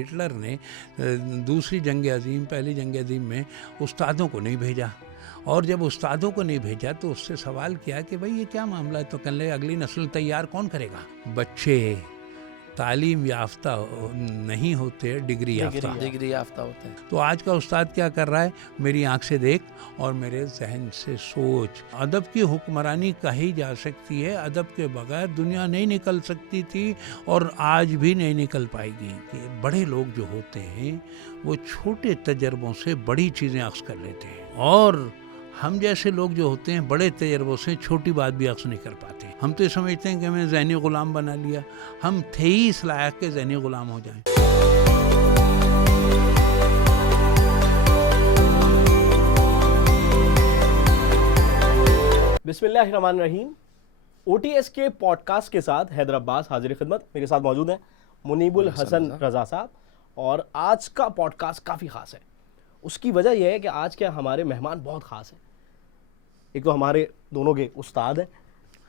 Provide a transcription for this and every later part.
Hitler ने दूसरी जंग अज़ीम, पहली जंग अज़ीम में उस्तादों को नहीं भेजा, और जब उस्तादों को नहीं भेजा तो उससे सवाल किया कि भाई ये क्या मामला है, तो कहने लगे अगली नस्ल तैयार कौन करेगा? बच्चे तालीम याफ्ता नहीं होते, डिग्री याफ्ता होते हैं। तो आज का उस्ताद क्या कर रहा है? मेरी आंख से देख और मेरे जहन से सोच। अदब की हुक्मरानी कही जा सकती है, अदब के बगैर दुनिया नहीं निकल सकती थी और आज भी नहीं निकल पाएगी। कि बड़े लोग जो होते हैं वो छोटे तजर्बों से बड़ी चीज़ें अक्स कर लेते हैं, और हम जैसे लोग जो होते हैं बड़े तजर्बों से छोटी बात भी अक्स नहीं कर पाते। हम तो ये समझते हैं कि हमें ज़हनी ग़ुलाम बना लिया, हम थे ही इस लायक के ज़हनी ग़ुलाम हो जाएं। बिस्मिल्लाहिर्रहमानिर्रहीम। OTS के पॉडकास्ट के साथ हैदर अब्बास हाजिर खिदमत। मेरे साथ मौजूद हैं मुनीबुल हसन रज़ा साहब, और आज का पॉडकास्ट काफ़ी ख़ास है। उसकी वजह यह है कि आज के हमारे मेहमान बहुत ख़ास हैं। एक तो हमारे दोनों के उस्ताद हैं,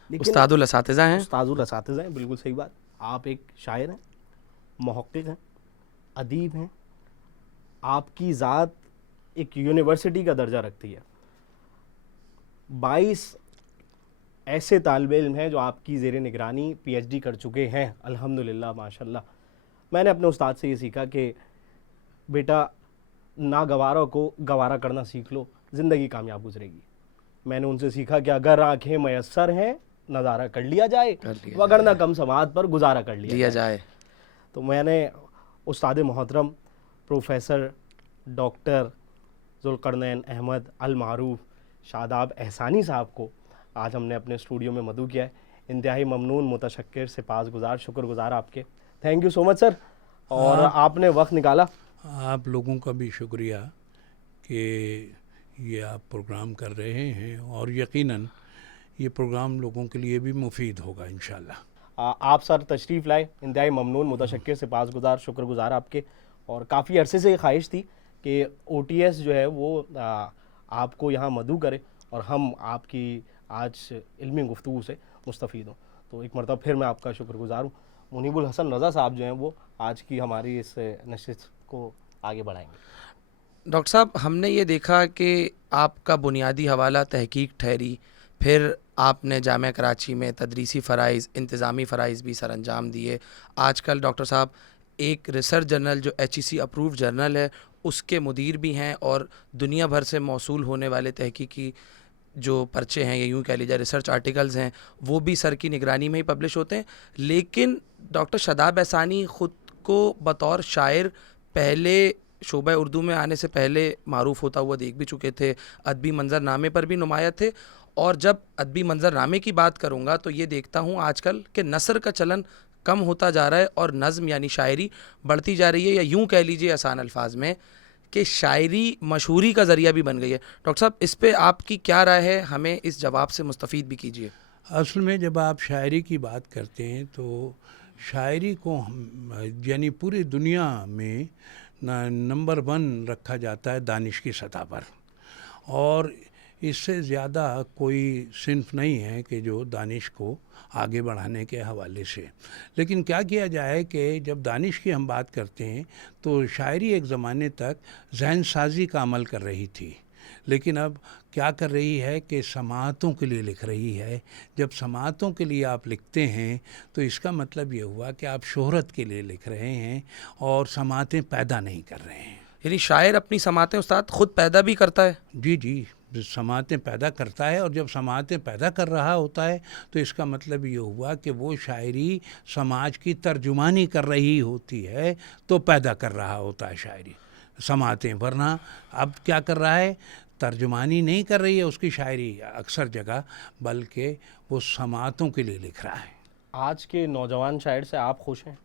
उस्तादुल असातिज़ा हैं, बिल्कुल सही बात। आप एक शायर हैं, मुहक्किक हैं, अदीब हैं, आपकी ज़ात एक यूनिवर्सिटी का दर्जा रखती है। 22 ऐसे तालिब इल्म हैं जो आपकी ज़ेर निगरानी PhD कर चुके हैं, अल्हम्दुलिल्लाह माशाल्लाह। मैंने अपने उस्ताद से ये सीखा कि बेटा नागवारा को गवारा करना सीख लो, ज़िंदगी कामयाब गुजरेगी। मैंने उनसे सीखा कि अगर आँखें मयस्सर हैं नज़ारा कर लिया जाए, वगरना कम समात पर गुजारा कर लिया जाए। तो मैंने उस्ताद मोहतरम प्रोफेसर डॉक्टर ज़ुल्क़रनैन अहमद अल मारूफ शादाब एहसानी साहब को आज हमने अपने स्टूडियो में मदऊ किया है। इंतहाई ममनून, मुतशक्किर, सिपासगुज़ार, शुक्रगुज़ार आपके। Thank you so much sir, और आपने वक्त निकाला। आप लोगों का भी शुक्रिया कि ये आप प्रोग्राम कर रहे हैं, और यकीनन ये प्रोग्राम लोगों के लिए भी मुफीद होगा इंशाल्लाह। आप सर तशरीफ़ लाए, इंतहाई ममनून, मुतशक्किर, सिपासगुज़ार, शुक्रगुज़ार आपके। और काफ़ी अरसे से ये ख्वाहिश थी कि OTS जो है वो आपको यहाँ मदऊ करे और हम आपकी आज इल्मी गुफ्तगू से मुस्तफ़ीद हों। तो एक मरतबा फिर मैं आपका शुक्रगुज़ार हूँ। मुनीबुल हसन रज़ा साहब जो हैं वो आज की हमारी इस नशिस्त को आगे बढ़ाएंगे। डॉक्टर साहब, हमने ये देखा कि आपका बुनियादी हवाला तहकीक ठहरी, फिर आपने जामिया कराची में तदरीसी फ़राइज़, इंतज़ामी फ़राइज़ भी सर अंजाम दिए। आजकल डॉक्टर साहब एक रिसर्च जर्नल जो HEC अप्रूव जर्नल है उसके मुदीर भी हैं, और दुनिया भर से मौसूल होने वाले तहकीकी जो पर्चे हैं, या यूँ कह लीजिए रिसर्च आर्टिकल्स हैं, वो भी सर की निगरानी में ही पब्लिश होते हैं। लेकिन डॉक्टर शादाब एहसानी ख़ुद को बतौर शायर पहले शोबा उर्दू में आने से पहले मारूफ होता हुआ देख भी चुके थे, अदबी मंजरनामे पर भी नुमाया थे। और जब अदबी मंजरनामे की बात करूँगा तो ये देखता हूँ आजकल कि नसर का चलन कम होता जा रहा है और नज़्म यानी शायरी बढ़ती जा रही है, या यूँ कह लीजिए आसान अल्फाज में कि शायरी मशहूरी का ज़रिया भी बन गई है। डॉक्टर साहब, इस पे आपकी क्या राय है? हमें इस जवाब से मुस्तफ़ीद भी कीजिए। असल में जब आप शायरी की बात करते हैं तो शायरी को हम यानी पूरी दुनिया में नंबर 1 रखा जाता है दानिश की सतह पर, और इससे ज़्यादा कोई सिन्फ नहीं है कि जो दानिश को आगे बढ़ाने के हवाले से। लेकिन क्या किया जाए कि जब दानिश की हम बात करते हैं तो शायरी एक ज़माने तक ज़हन साजी का अमल कर रही थी, लेकिन अब क्या कर रही है कि समाअतों के लिए लिख रही है। जब समाअतों के लिए आप लिखते हैं तो इसका मतलब ये हुआ कि आप शोहरत के लिए लिख रहे हैं और समाअतें पैदा नहीं कर रहे हैं। यानी शायर अपनी समाअतें उस्ताद ख़ुद पैदा भी करता है? जी, समाअतें पैदा करता है, और जब समाअतें पैदा कर रहा होता है तो इसका मतलब ये हुआ कि वो शायरी समाज की तर्जुमानी कर रही होती है, तो पैदा कर रहा होता है शायरी समाअतें। वरना अब क्या कर रहा है? तर्जुमानी नहीं कर रही है उसकी शायरी अक्सर जगह, बल्कि वो समाअतों के लिए लिख रहा है। आज के नौजवान शायर से आप खुश हैं?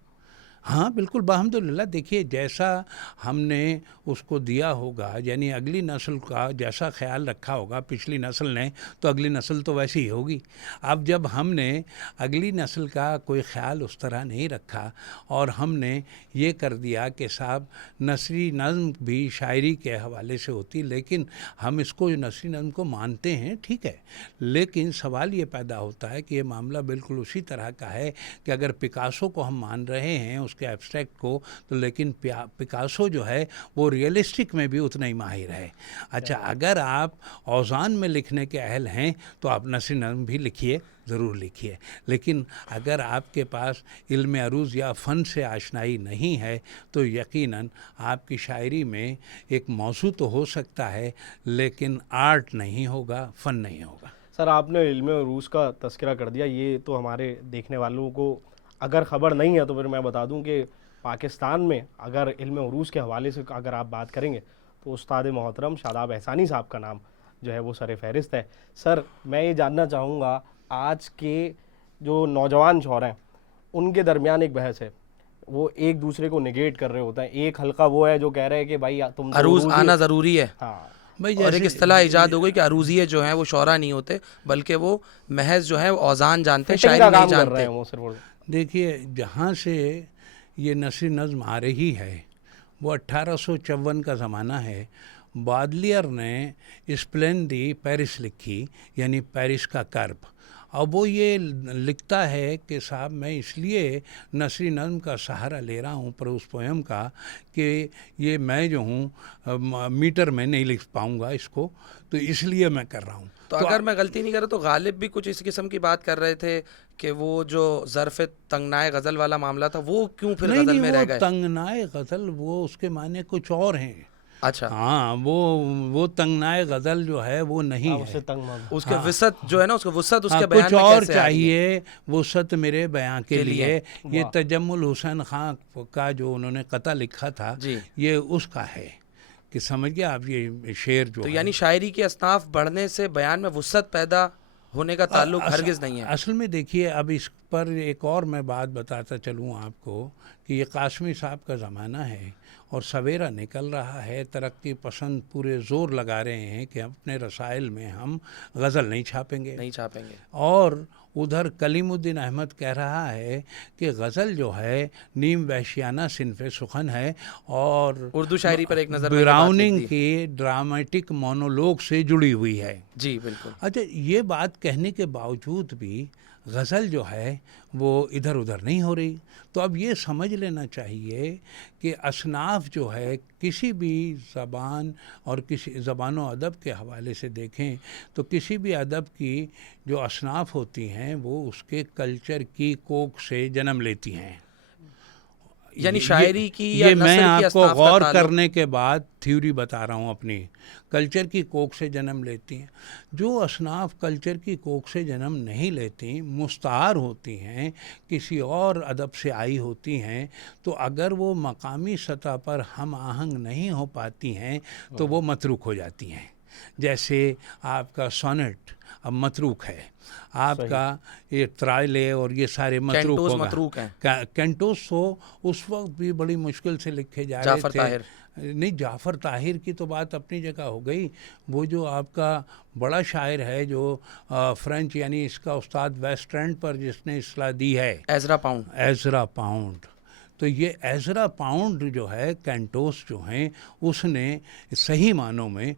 हाँ बिल्कुल, अल्हम्दुलिल्लाह। देखिए, जैसा हमने उसको दिया होगा, यानी अगली नस्ल का जैसा ख्याल रखा होगा पिछली नस्ल ने, तो अगली नस्ल तो वैसी ही होगी। अब जब हमने अगली नस्ल का कोई ख्याल उस तरह नहीं रखा और हमने ये कर दिया कि साहब नसरी नज़्म भी शायरी के हवाले से होती, लेकिन हम इसको नसरी नज़्म को मानते हैं, ठीक है, लेकिन सवाल ये पैदा होता है कि ये मामला बिल्कुल उसी तरह का है कि अगर पिकासो को हम मान रहे हैं, उसके एब्स्ट्रैक्ट को, तो लेकिन पिकासो जो है वो रियलिस्टिक में भी उतना ही माहिर है। अच्छा, अगर आप औज़ान में लिखने के अहल हैं तो आप नस्र नज़्म भी लिखिए, ज़रूर लिखिए, लेकिन अगर आपके पास इल्म अरूज़ या फ़न से आशनाई नहीं है तो यकीनन आपकी शायरी में एक मौजू तो हो सकता है लेकिन आर्ट नहीं होगा, फ़न नहीं होगा। सर, आपने इल्म अरूज़ का तज़किरा कर दिया, ये तो हमारे देखने वालों को अगर ख़बर नहीं है तो फिर मैं बता दूं कि पाकिस्तान में अगर इल्म अरूज़ के हवाले से अगर आप बात करेंगे तो उस्ताद मोहतरम शादाब एहसानी साहब का नाम जो है वो सर फहरिस्त है। सर, मैं ये जानना चाहूँगा, आज के जो नौजवान शौर हैं उनके दरमियान एक बहस है, वो एक दूसरे को निगेट कर रहे होते हैं। एक हल्का वो है जो कह रहे हैं कि भाई तुम तो अरूज़ अरूज़ी आना हो। ज़रूरी है। हाँ, भाई और एक इस्तिलाह ईजाद हो गई कि अरूज़िये जो हैं वो शौरा नहीं होते, बल्कि वो महज जो है वो औज़ान जानते हैं, फिटिंग शायरी का नहीं काम कर रहे जानते। हैं वो सिर्फ। देखिए, जहाँ से ये नस्र नज़्म आ रही है वो 1854 का ज़माना है। बादलियर ने स्प्लेंडी पेरिस लिखी, यानी पेरिस का कर्ब। अब वो ये लिखता है कि साहब मैं इसलिए नस्री नज़्म का सहारा ले रहा हूँ पर उस पोएम का कि ये मैं जो हूँ मीटर में नहीं लिख पाऊँगा इसको, तो इसलिए मैं कर रहा हूँ। तो अगर मैं गलती नहीं कर रहा तो गालिब भी कुछ इस किस्म की बात कर रहे थे कि वो जो ज़र्फ़ तंगनाए गज़ल वाला मामला था वो क्यों फिर नहीं गज़ल नहीं, में वो रह गए? तंगनाए गज़ल वो उसके माने कुछ और हैं। अच्छा, हाँ, वो तंगनाए गज़ल जो है वो नहीं हाँ, है। उससे तंग मांग। उसके हाँ। विसत जो है ना, उसका वुसअत उसके हाँ, बयान कुछ में और कैसे आ रही है? चाहिए वुसअत मेरे बयां के लिए। ये वाह। तजम्मुल हुसैन खां का जो उन्होंने कता लिखा था जी। ये उसका है कि समझ गया आप, ये शेर जो तो है। यानी शायरी के असनाफ बढ़ने से बयान में वुसअत पैदा होने का ताल्लुक हरगिज़ नहीं है। असल में देखिए, अब इस पर एक और मैं बात बताता चलूँ आपको कि ये कासमी साहब का ज़माना है और सवेरा निकल रहा है, तरक्की पसंद पूरे ज़ोर लगा रहे हैं कि अपने रसाइल में हम गज़ल नहीं छापेंगे। नहीं छापेंगे। और उधर कलीमुद्दीन अहमद कह रहा है कि गज़ल जो है नीम वहशियाना सिनफ़े सुखन है और उर्दू शायरी पर एक नज़र मैंने बात लिख ब्राउनिंग दी। के ड्रामेटिक मोनोलॉग से जुड़ी हुई है। जी बिल्कुल। अच्छा, ये बात कहने के बावजूद भी गज़ल जो है वो इधर उधर नहीं हो रही। तो अब ये समझ लेना चाहिए कि असनाफ जो है किसी भी ज़बान और किसी ज़बान व अदब के हवाले से देखें तो किसी भी अदब की जो असनाफ होती हैं वो उसके कल्चर की कोख से जन्म लेती हैं। यानी शायरी की या ये मैं नस्र की आपको असनाफ का गौर ताल्लुक- करने के बाद थ्योरी बता रहा हूँ अपनी। कल्चर की कोख से जन्म लेती हैं। जो असनाफ कल्चर की कोख से जन्म नहीं लेती, मुस्तार होती हैं, किसी और अदब से आई होती हैं, तो अगर वो मकामी सतह पर हम आहंग नहीं हो पाती हैं तो वो मतरूक हो जाती हैं। जैसे आपका सोनेट अब मतरूक है, आपका ये त्राइले और ये सारे मतरूक कैंटोस होगा। मतरूक हैं। कैंटोस तो उस वक्त भी बड़ी मुश्किल से लिखे जा रहे थे। जाफ़र ताहिर। नहीं, जाफ़र ताहिर की तो बात अपनी जगह हो गई। वो जो आपका बड़ा शायर है जो फ्रेंच, यानी इसका उस्ताद वेस्ट एंड पर जिसने इस्लाह दी है, एज़रा पाउंड। Ezra pound. तो ये एज़रा पाउंड जो है, कैंटोस जो हैं, उसने सही मानों में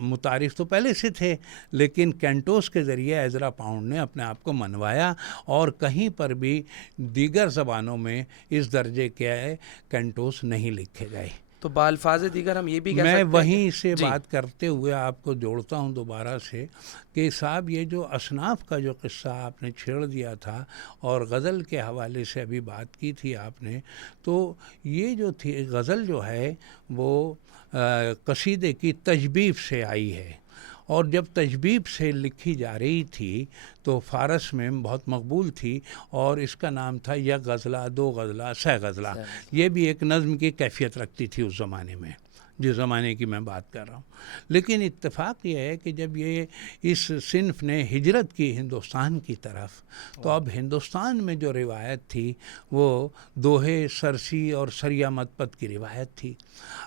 मुतारिफ तो पहले से थे, लेकिन कैंटोस के ज़रिए एज़रा पाउंड ने अपने आप को मनवाया और कहीं पर भी दीगर ज़बानों में इस दर्जे के कैंटोस नहीं लिखे गए। तो बाल्फाज दीगर हम ये भी कह सकते मैं हैं वहीं कि- से जी। बात करते हुए आपको जोड़ता हूं दोबारा से कि साहब ये जो असनाफ का जो किस्सा आपने छेड़ दिया था और गज़ल के हवाले से अभी बात की थी आपने, तो ये जो थी गज़ल जो है वो कसीदे की तजबीब से आई है और जब तजबीब से लिखी जा रही थी तो फ़ारस में बहुत मकबूल थी और इसका नाम था या गज़ला, दो गज़ला, सह गज़ला। ये भी एक नज़्म की कैफियत रखती थी उस ज़माने में, जिस ज़माने की मैं बात कर रहा हूँ। लेकिन इत्तेफाक ये है कि जब ये इस सिन्फ ने हिजरत की हिंदुस्तान की तरफ, तो अब हिंदुस्तान में जो रिवायत थी वो दोहे, सरसी और सरिया मतपत की रिवायत थी।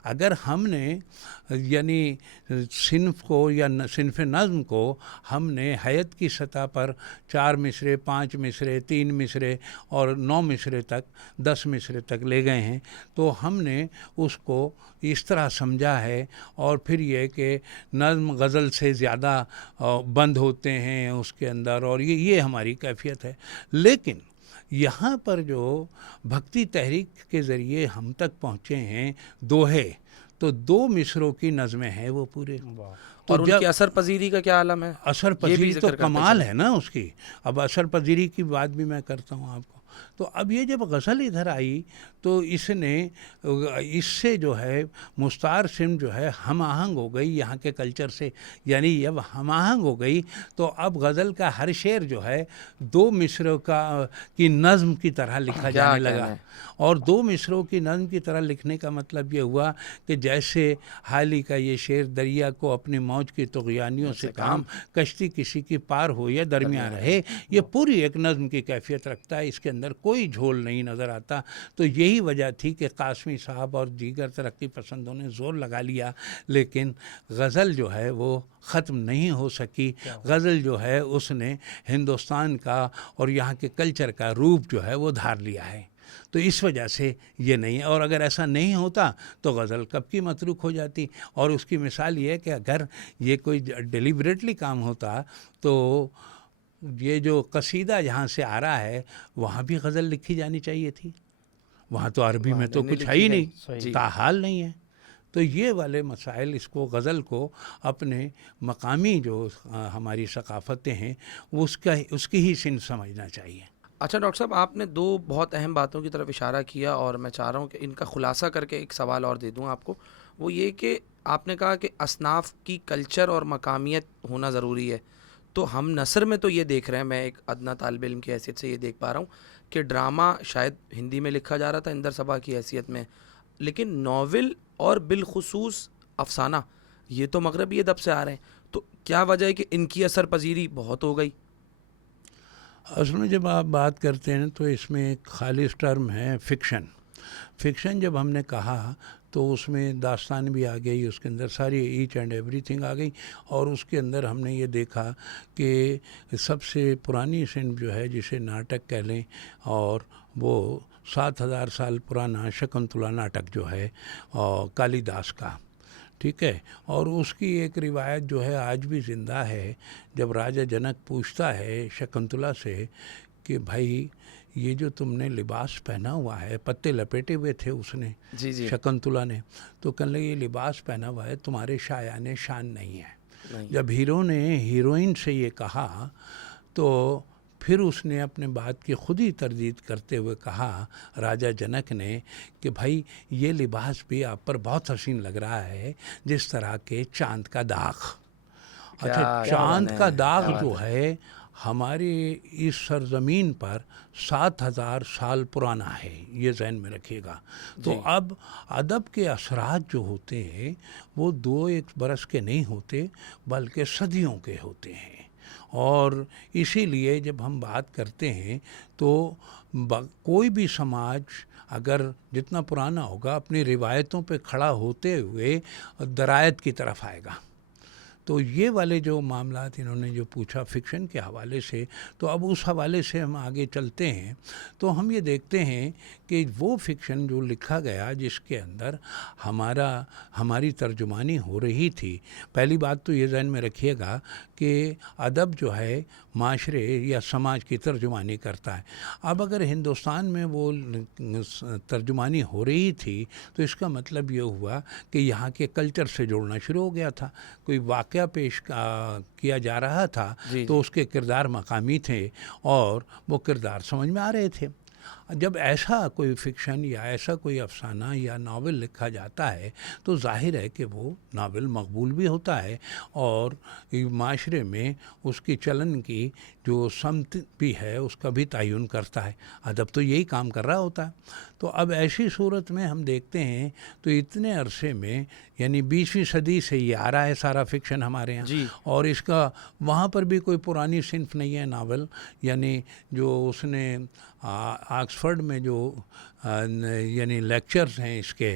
अगर हमने यानी सिन्फ को या सिन्फ नज़्म को हमने हैत की सतह पर 4 मिसरे, 5 मिसरे, 3 मिसरे और 9 मिसरे तक, 10 मिसरे तक ले गए हैं, तो हमने उसको इस तरह समझा है और फिर ये कि नज़्म गज़ल से ज़्यादा बंद होते हैं उसके अंदर और ये हमारी कैफियत है। लेकिन यहाँ पर जो भक्ति तहरीक के ज़रिए हम तक पहुँचे हैं दोहे, तो 2 मिसरों की नज़में हैं वो पूरे। तो और उनकी असर पजीरी का क्या आलम है? असर पजीरी तो कमाल है ना उसकी। अब असर पजीरी की बात भी मैं करता हूँ आपको। तो अब ये जब गज़ल इधर आई तो इससे जो है मुस्तार सिंध जो है हम आहंग हो गई यहाँ के कल्चर से, यानी जब हम आहंग हो गई तो अब गज़ल का हर शेर जो है 2 मिसरों की नज़्म की तरह लिखा जाने लगा। और 2 मिसरों की नज़्म की तरह लिखने का मतलब ये हुआ कि जैसे हाली का ये शेर, दरिया को अपनी मौज की तुग़यानियों से काम, कश्ती किसी की पार हो या दरमियान रहे, ये पूरी एक नज़्म की कैफियत रखता है, इसके अंदर कोई झोल नहीं नज़र आता। तो यही वजह थी कि कासमी साहब और दीगर तरक्की पसंदों ने ज़ोर लगा लिया, लेकिन गज़ल जो है वो ख़त्म नहीं हो सकी। गज़ल जो है उसने हिंदुस्तान का और यहाँ के कल्चर का रूप जो है वो धार लिया है। तो इस वजह से ये नहीं है, और अगर ऐसा नहीं होता तो गज़ल कब की मतरूक हो जाती। और उसकी मिसाल ये है कि अगर ये कोई डिलिबरेटली काम होता तो ये जो कसीदा जहाँ से आ रहा है वहाँ भी गज़ल लिखी जानी चाहिए थी। वहाँ तो अरबी में तो कुछ है ही नहीं, ताहाल नहीं है। तो ये वाले मसाइल, इसको गज़ल को अपने मकामी जो हमारी सकाफ़तें हैं उसकी ही सिन समझना चाहिए। अच्छा डॉक्टर साहब, आपने 2 बहुत अहम बातों की तरफ इशारा किया और मैं चाह रहा हूँ कि इनका खुलासा करके एक सवाल और दे दूँ आपको। वो ये कि आपने कहा कि असनाफ़ की कल्चर और मकामियत होना ज़रूरी है। तो हम नसर में तो ये देख रहे हैं, मैं एक अदना तालिब इल्म की हैसियत से ये देख पा रहा हूँ कि ड्रामा शायद हिंदी में लिखा जा रहा था इंदर सबा की हैसियत में, लेकिन नावल और बिलखुसूस अफसाना ये तो मगरबी अदब से आ रहे हैं। तो क्या वजह है कि इनकी असर पजीरी बहुत हो गई? असल में जब आप बात करते हैं तो इसमें एक खालिस टर्म है फ़िक्शन। फ़िक्शन जब हमने कहा तो उसमें दास्तान भी आ गई, उसके अंदर सारी ईच एंड एवरीथिंग आ गई। और उसके अंदर हमने ये देखा कि सबसे पुरानी सिंध जो है जिसे नाटक कह लें, और वो 7000 साल पुराना शकुंतला नाटक जो है और कालिदास का, ठीक है। और उसकी एक रिवायत जो है आज भी ज़िंदा है। जब राजा जनक पूछता है शकुंतला से कि भाई ये जो तुमने लिबास पहना हुआ है, पत्ते लपेटे हुए थे उसने, जी शकुंतला ने, तो कहने लगे ये लिबास पहना हुआ है तुम्हारे शायाने शान नहीं है। नहीं। जब हीरो ने हीरोइन से ये कहा तो फिर उसने अपने बात की खुद ही तरदीद करते हुए कहा राजा जनक ने कि भाई ये लिबास भी आप पर बहुत हसीन लग रहा है, जिस तरह के चांद का दाग। अच्छा, चांद का दाग जो है हमारे इस सरज़मीन पर 7000 साल पुराना है, ये ज़हन में रखिएगा। तो अब अदब के असरात जो होते हैं वो 2-1 बरस के नहीं होते बल्कि सदियों के होते हैं। और इसीलिए जब हम बात करते हैं तो कोई भी समाज अगर जितना पुराना होगा अपनी रिवायतों पे खड़ा होते हुए दरायत की तरफ आएगा। तो ये वाले जो मामलात इन्होंने जो पूछा फ़िक्शन के हवाले से, तो अब उस हवाले से हम आगे चलते हैं तो हम ये देखते हैं कि वो फ़िक्शन जो लिखा गया जिसके अंदर हमारी तर्जुमानी हो रही थी। पहली बात तो ये ज़हन में रखिएगा कि अदब जो है माशरे या समाज की तर्जुमानी करता है। अब अगर हिंदुस्तान में वो तर्जुमानी हो रही थी तो इसका मतलब ये हुआ कि यहाँ के कल्चर से जुड़ना शुरू हो गया था। कोई वाक़या पेश किया जा रहा था तो उसके किरदार मकामी थे और वो किरदार समझ में आ रहे थे। जब ऐसा कोई फ़िक्शन या ऐसा कोई अफसाना या नावल लिखा जाता है तो जाहिर है कि वो नावल मकबूल भी होता है और माशरे में उसकी चलन की जो समत भी है उसका भी तयन करता है। अदब तो यही काम कर रहा होता है। तो अब ऐसी सूरत में हम देखते हैं तो इतने अरसे में यानी 20वीं सदी से ये आ रहा है सारा फ़िक्शन हमारे यहाँ, और इसका वहाँ पर भी कोई पुरानी सिंफ नहीं है नावल। यानी जो उसने ऑक्सफोर्ड में जो यानी लेक्चर्स हैं इसके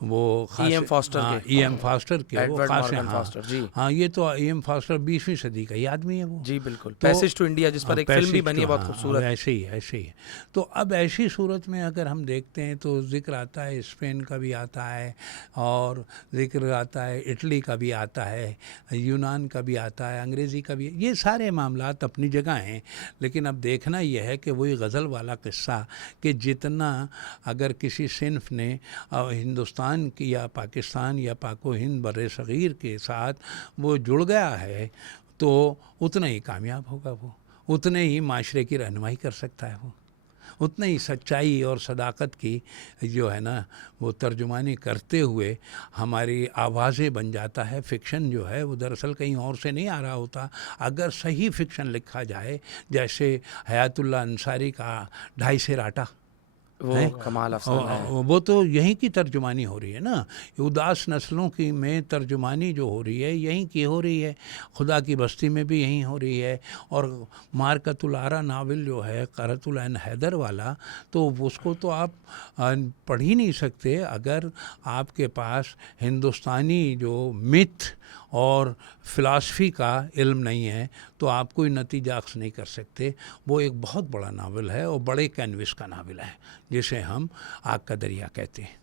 वो E.M. फॉस्टर हाँ, के। E.M. फॉस्टर के वो एडवर्ड खास मॉर्गन हाँ फॉस्टर, जी। हाँ, ये तो E.M. फॉस्टर 20वीं सदी का ही आदमी है वो। जी बिल्कुल, तो पैसेज टू इंडिया जिस पर एक फिल्म भी पैसेज बनी है टू, बहुत हाँ, खूबसूरत। ऐसे ही ऐसे ही। तो अब ऐसी सूरत में अगर हम देखते हैं तो जिक्र आता है स्पेन का भी आता है, और जिक्र आता है इटली का भी आता है, यूनान का भी आता है, अंग्रेज़ी का भी। ये सारे मामलात अपनी जगह हैं, लेकिन अब देखना यह है कि वही गज़ल वाला किस्सा कि जितना अगर किसी सिन्फ ने हिंदुस्तान की या पाकिस्तान या पाको हिंद बर्रे सग़ीर के साथ वो जुड़ गया है तो उतना ही कामयाब होगा वो, उतने ही माशरे की रहनुमाई कर सकता है वो, उतने ही सच्चाई और सदाकत की जो है ना वो तर्जुमानी करते हुए हमारी आवाज़ें बन जाता है। फ़िक्शन जो है वो दरअसल कहीं और से नहीं आ रहा होता। अगर सही फ़िक्शन लिखा जाए, जैसे हयातुल्लाह अंसारी का ढाई सेर आटा, वो कमाल अफसाना है। वो तो यहीं की तर्जुमानी हो रही है ना, उदास नस्लों की में तर्जुमानी जो हो रही है यहीं की हो रही है, खुदा की बस्ती में भी यहीं हो रही है। और मारकतुल आरा नावल जो है क़रतुल ऐन हैदर वाला, तो उसको तो आप पढ़ ही नहीं सकते अगर आपके पास हिंदुस्तानी जो मिथ और फ़िलासफ़ी का इल्म नहीं है, तो आप कोई नतीजा अख्ज़ नहीं कर सकते। वो एक बहुत बड़ा नावल है और बड़े कैनविस का नावल है जिसे हम आग का दरिया कहते हैं।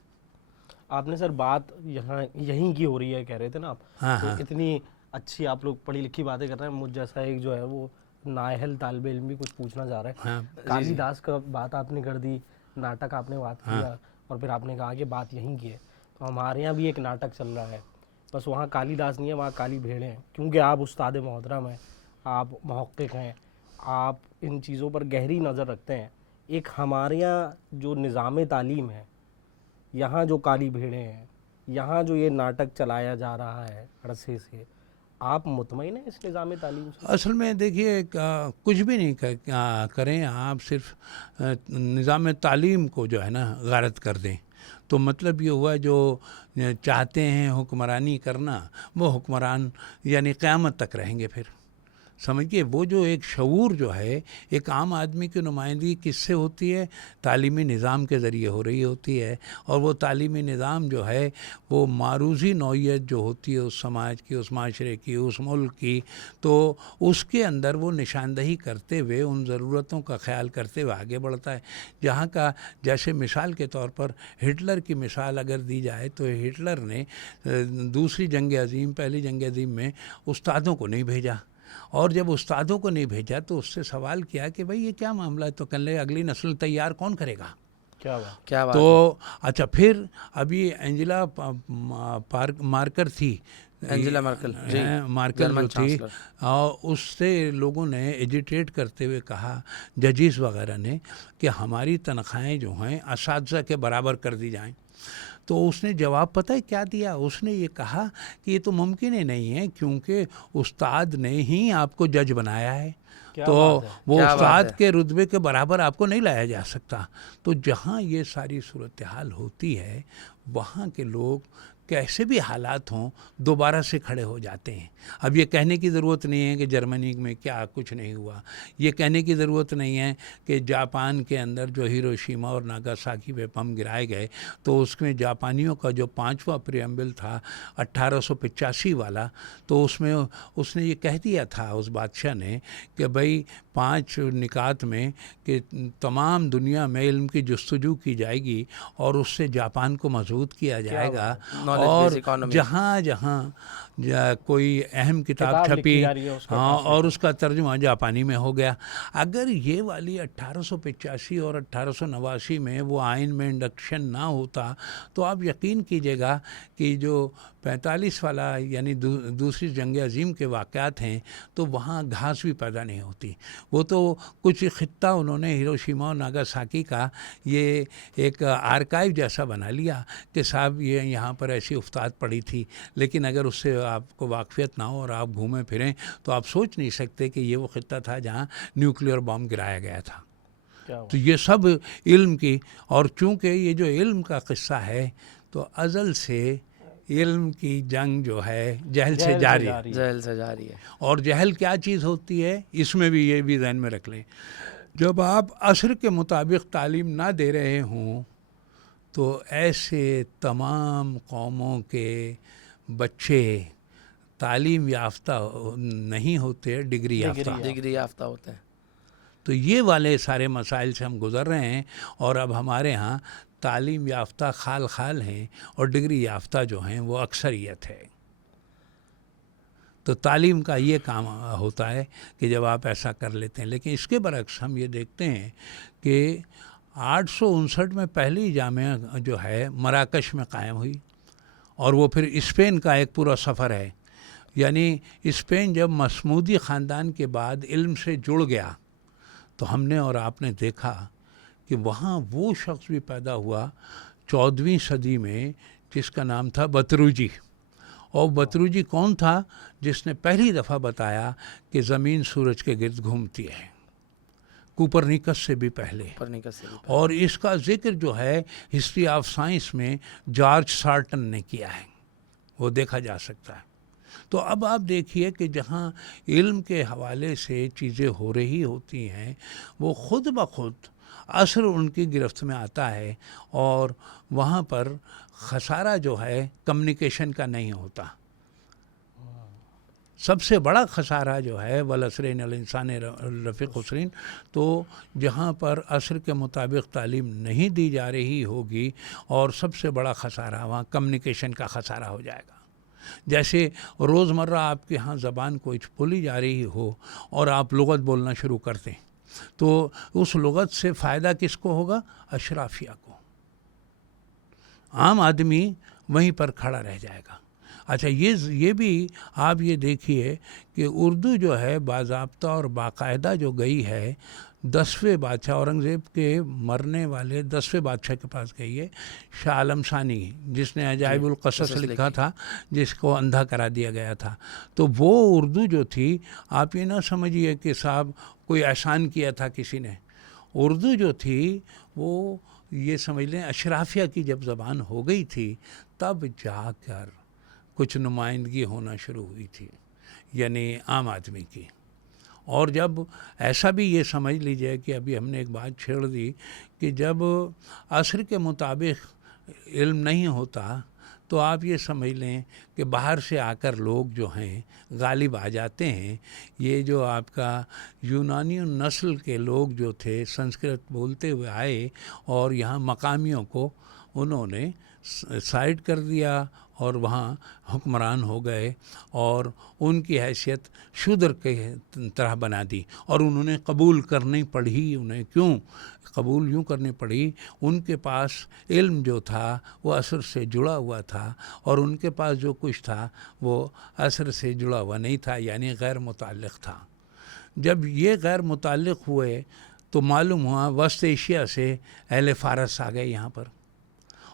आपने सर बात यहाँ यहीं की हो रही है कह रहे थे ना आप, हाँ, तो हाँ। इतनी अच्छी आप लोग पढ़ी लिखी बातें कर रहे हैं, मुझ जैसा एक जो है वो नाअहल तालिब इल्म भी कुछ पूछना चाह रहा है। हाँ, कालिदास का बात आपने कर दी, नाटक आपने बात किया, और फिर आपने कहा कि बात यहीं की है। तो हमारे यहाँ भी एक नाटक चल रहा है, बस वहाँ कालिदास नहीं है, वहाँ काली भेड़ें हैं, क्योंकि आप उस्ताद मोहतरम हैं, आप मुहक्किक हैं, आप इन चीज़ों पर गहरी नज़र रखते हैं। एक हमारे यहाँ जो निज़ाम तालीम है, यहाँ जो काली भेड़ें हैं, यहाँ जो ये नाटक चलाया जा रहा है अरसे से, आप मुतमईन हैं इस निज़ाम तालीम से? असल में देखिए कुछ भी नहीं करें आप, सिर्फ निज़ाम तालीम को जो है ना गारत कर दें, तो मतलब ये हुआ जो चाहते हैं हुक्मरानी करना वो हुक्मरान यानी क़यामत तक रहेंगे। फिर समझिए वो जो एक शऊर जो है एक आम आदमी की नुमाइंदगी किससे होती है, तालीमी निज़ाम के ज़रिए हो रही होती है। और वो तालीमी निज़ाम जो है वो मारूज़ी नौइयत जो होती है उस समाज की, उस माशरे की, उस मुल्क की, तो उसके अंदर वो निशानदही करते हुए उन ज़रूरतों का ख्याल करते हुए आगे बढ़ता है। जहाँ का जैसे मिसाल के तौर पर हिटलर की मिसाल अगर दी जाए तो हिटलर ने दूसरी जंग अज़ीम, पहली जंग अज़ीम में उस्तादों को नहीं भेजा, और जब उस्तादों को नहीं भेजा तो उससे सवाल किया कि भाई ये क्या मामला है, तो कहने अगली नस्ल तैयार कौन करेगा। क्या बात, क्या बात तो अच्छा, फिर अभी एंजेला मार्कर थी, एंजेला मर्केल, जी, मार्केल जो जर्मन थी, चांसलर। और उससे लोगों ने एजिटेट करते हुए कहा, जजिस वगैरह ने, कि हमारी तनख्वाहें जो हैं असातिज़ा के बराबर कर दी जाएं। तो उसने जवाब पता है क्या दिया, उसने ये कहा कि ये तो मुमकिन ही नहीं है, क्योंकि उस्ताद ने ही आपको जज बनाया है, क्या तो बात है, वो क्या बात उस्ताद है। के रुतबे के बराबर आपको नहीं लाया जा सकता। तो जहाँ ये सारी सूरत हाल होती है वहाँ के लोग कैसे भी हालात हों दोबारा से खड़े हो जाते हैं। अब ये कहने की ज़रूरत नहीं है कि जर्मनी में क्या कुछ नहीं हुआ, ये कहने की ज़रूरत नहीं है कि जापान के अंदर जो हिरोशिमा और नागासाकी पे बम गिराए गए तो उसमें जापानियों का जो 5वां प्रियम्बल था 1885 वाला, तो उसमें उसने ये कह दिया था उस बादशाह ने कि भाई 5 निकात में कि तमाम दुनिया में इल्म की जस्तजू की जाएगी और उससे जापान को मजबूत किया जाएगा, Knowledge और based economy। जहाँ जहाँ कोई अहम किताब किताब लिखी छपी, जा रही है, उसका हाँ, translation। और उसका तर्जुमा जापानी में हो गया। अगर ये वाली 1885 और 1889 में वो आइन में इंडक्शन ना होता तो आप यकीन कीजिएगा कि जो 45 वाला यानी दूसरी जंग अज़ीम के वाक़यात हैं तो वहाँ घास भी पैदा नहीं होती। वो तो कुछ ख़ित्ता उन्होंने हिरोशिमा और नागासाकी का ये एक आर्काइव जैसा बना लिया कि साहब ये यहाँ पर ऐसी उफ्ताद पड़ी थी, लेकिन अगर उससे आपको वाक़फ़ियत ना हो और आप घूमें फिरें तो आप सोच नहीं सकते कि ये वो ख़ित्ता था जहाँ न्यूक्लियर बम गिराया गया था। क्या बात। तो ये सब इल्म की, और चूँकि ये जो इल्म का किस्सा है तो अज़ल से इल्म की जंग जो है जहल से जारी है। जहल से जारी है। और जहल क्या चीज़ होती है इसमें भी ये भी ज़हन में रख लें, जब आप असर के मुताबिक तालीम ना दे रहे हों तो ऐसे तमाम कौमों के बच्चे तालीम याफ्ता नहीं होते, डिग्री याफ्ता। डिग्री याफ्ता होते हैं। तो ये वाले सारे मसाइल से हम गुज़र रहे हैं, और अब हमारे यहाँ तालीम याफ्ता खाल खाल हैं और डिग्री याफ्ता जो हैं वो अक्सरियत है। तो तालीम का ये काम होता है कि जब आप ऐसा कर लेते हैं। लेकिन इसके बरक्स हम ये देखते हैं कि 859 में पहली जामिया जो है मराकश में कायम हुई, और वो फिर स्पेन का एक पूरा सफ़र है। यानी स्पेन जब मसमूदी ख़ानदान के बाद इल्म से जुड़ गया, तो हमने और आपने देखा कि वहाँ वो शख्स भी पैदा हुआ 14वीं सदी में जिसका नाम था बतरूजी। और बतरूजी कौन था? जिसने पहली दफ़ा बताया कि ज़मीन सूरज के गिर्द घूमती है, कुपरनिकस से भी पहले। और इसका ज़िक्र जो है हिस्ट्री ऑफ साइंस में जॉर्ज सार्टन ने किया है, वो देखा जा सकता है। तो अब आप देखिए कि जहाँ इल्म के हवाले से चीज़ें हो रही होती हैं, वो ख़ुद ब खुद असर उनकी गिरफ्त में आता है, और वहाँ पर खसारा जो है कम्युनिकेशन का नहीं होता। सबसे बड़ा खसारा जो है वल असरिन अल इंसान लफ़ी खुसरिन, तो जहाँ पर असर के मुताबिक तालीम नहीं दी जा रही होगी, और सबसे बड़ा खसारा वहाँ कम्युनिकेशन का खसारा हो जाएगा। जैसे रोज़मर्रा आपके यहाँ ज़बान कोई बोली जा रही हो और आप लुग़त बोलना शुरू कर दें, तो उस लुग़त से फ़ायदा किसको होगा? अशराफिया को। आम आदमी वहीं पर खड़ा रह जाएगा। अच्छा, ये भी आप ये देखिए कि उर्दू जो है बाज़ाब्ता और बाकायदा जो गई है 10वें बादशाह औरंगज़ेब के मरने वाले 10वें बादशाह के पास गई है, शाह आलम सानी, जिसने अजाइबुल क़सस लिखा था, जिसको अंधा करा दिया गया था। तो वो उर्दू जो थी, आप ये ना समझिए कि साहब कोई एहसान किया था किसी ने। उर्दू जो थी वो ये समझ लें अशराफिया की जब ज़बान हो गई थी, तब जाकर कुछ नुमाइंदगी होना शुरू हुई थी, यानी आम आदमी की। और जब ऐसा भी ये समझ लीजिए कि अभी हमने एक बात छेड़ दी कि जब असर के मुताबिक इल्म नहीं होता, तो आप ये समझ लें कि बाहर से आकर लोग जो हैं गालिब आ जाते हैं। ये जो आपका यूनानी नस्ल के लोग जो थे संस्कृत बोलते हुए आए, और यहाँ मकामियों को उन्होंने साइड कर दिया और वहाँ हुक्मरान हो गए, और उनकी हैसियत शूद्र के तरह बना दी, और उन्होंने कबूल करनी पड़ी। उन्हें क्यों कबूल यूँ करनी पड़ी? उनके पास इल्म जो था वो असर से जुड़ा हुआ था, और उनके पास जो कुछ था वो असर से जुड़ा हुआ नहीं था, यानी गैर मुताल्लिक़ था। जब ये गैर मुताल्लिक़ हुए तो मालूम हुआ वस्त एशिया से अहले फ़ारस आ गए यहाँ पर,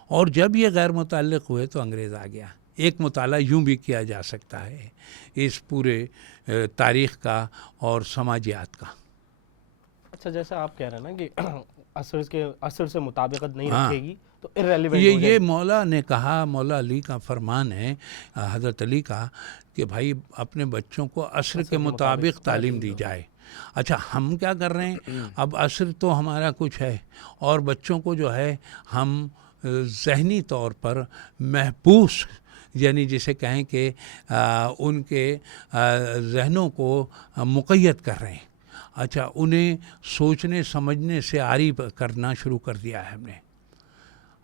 और जब ये गैर मुताल्लिक़ हुए तो अंग्रेज़ आ गया। एक मुताला यूँ भी किया जा सकता है इस पूरे तारीख़ का और समाजियात का। अच्छा, जैसा आप कह रहे हैं ना कि असर से मुताबिकत नहीं हाँ, रखेगी तो इररेलेवेंट हो ये मौला ने कहा, मौला अली का फरमान है, हज़रत अली का, कि भाई अपने बच्चों को असर के मुताबिक तालीम दी जाए। अच्छा, हम क्या कर रहे हैं? अब असर तो हमारा कुछ है, और बच्चों को जो है हम ज़हनी तौर पर महबूस, यानी जिसे कहें कि उनके ज़हनों को मुक़य्यद कर रहे हैं। अच्छा, उन्हें सोचने समझने से आरी करना शुरू कर दिया है हमने।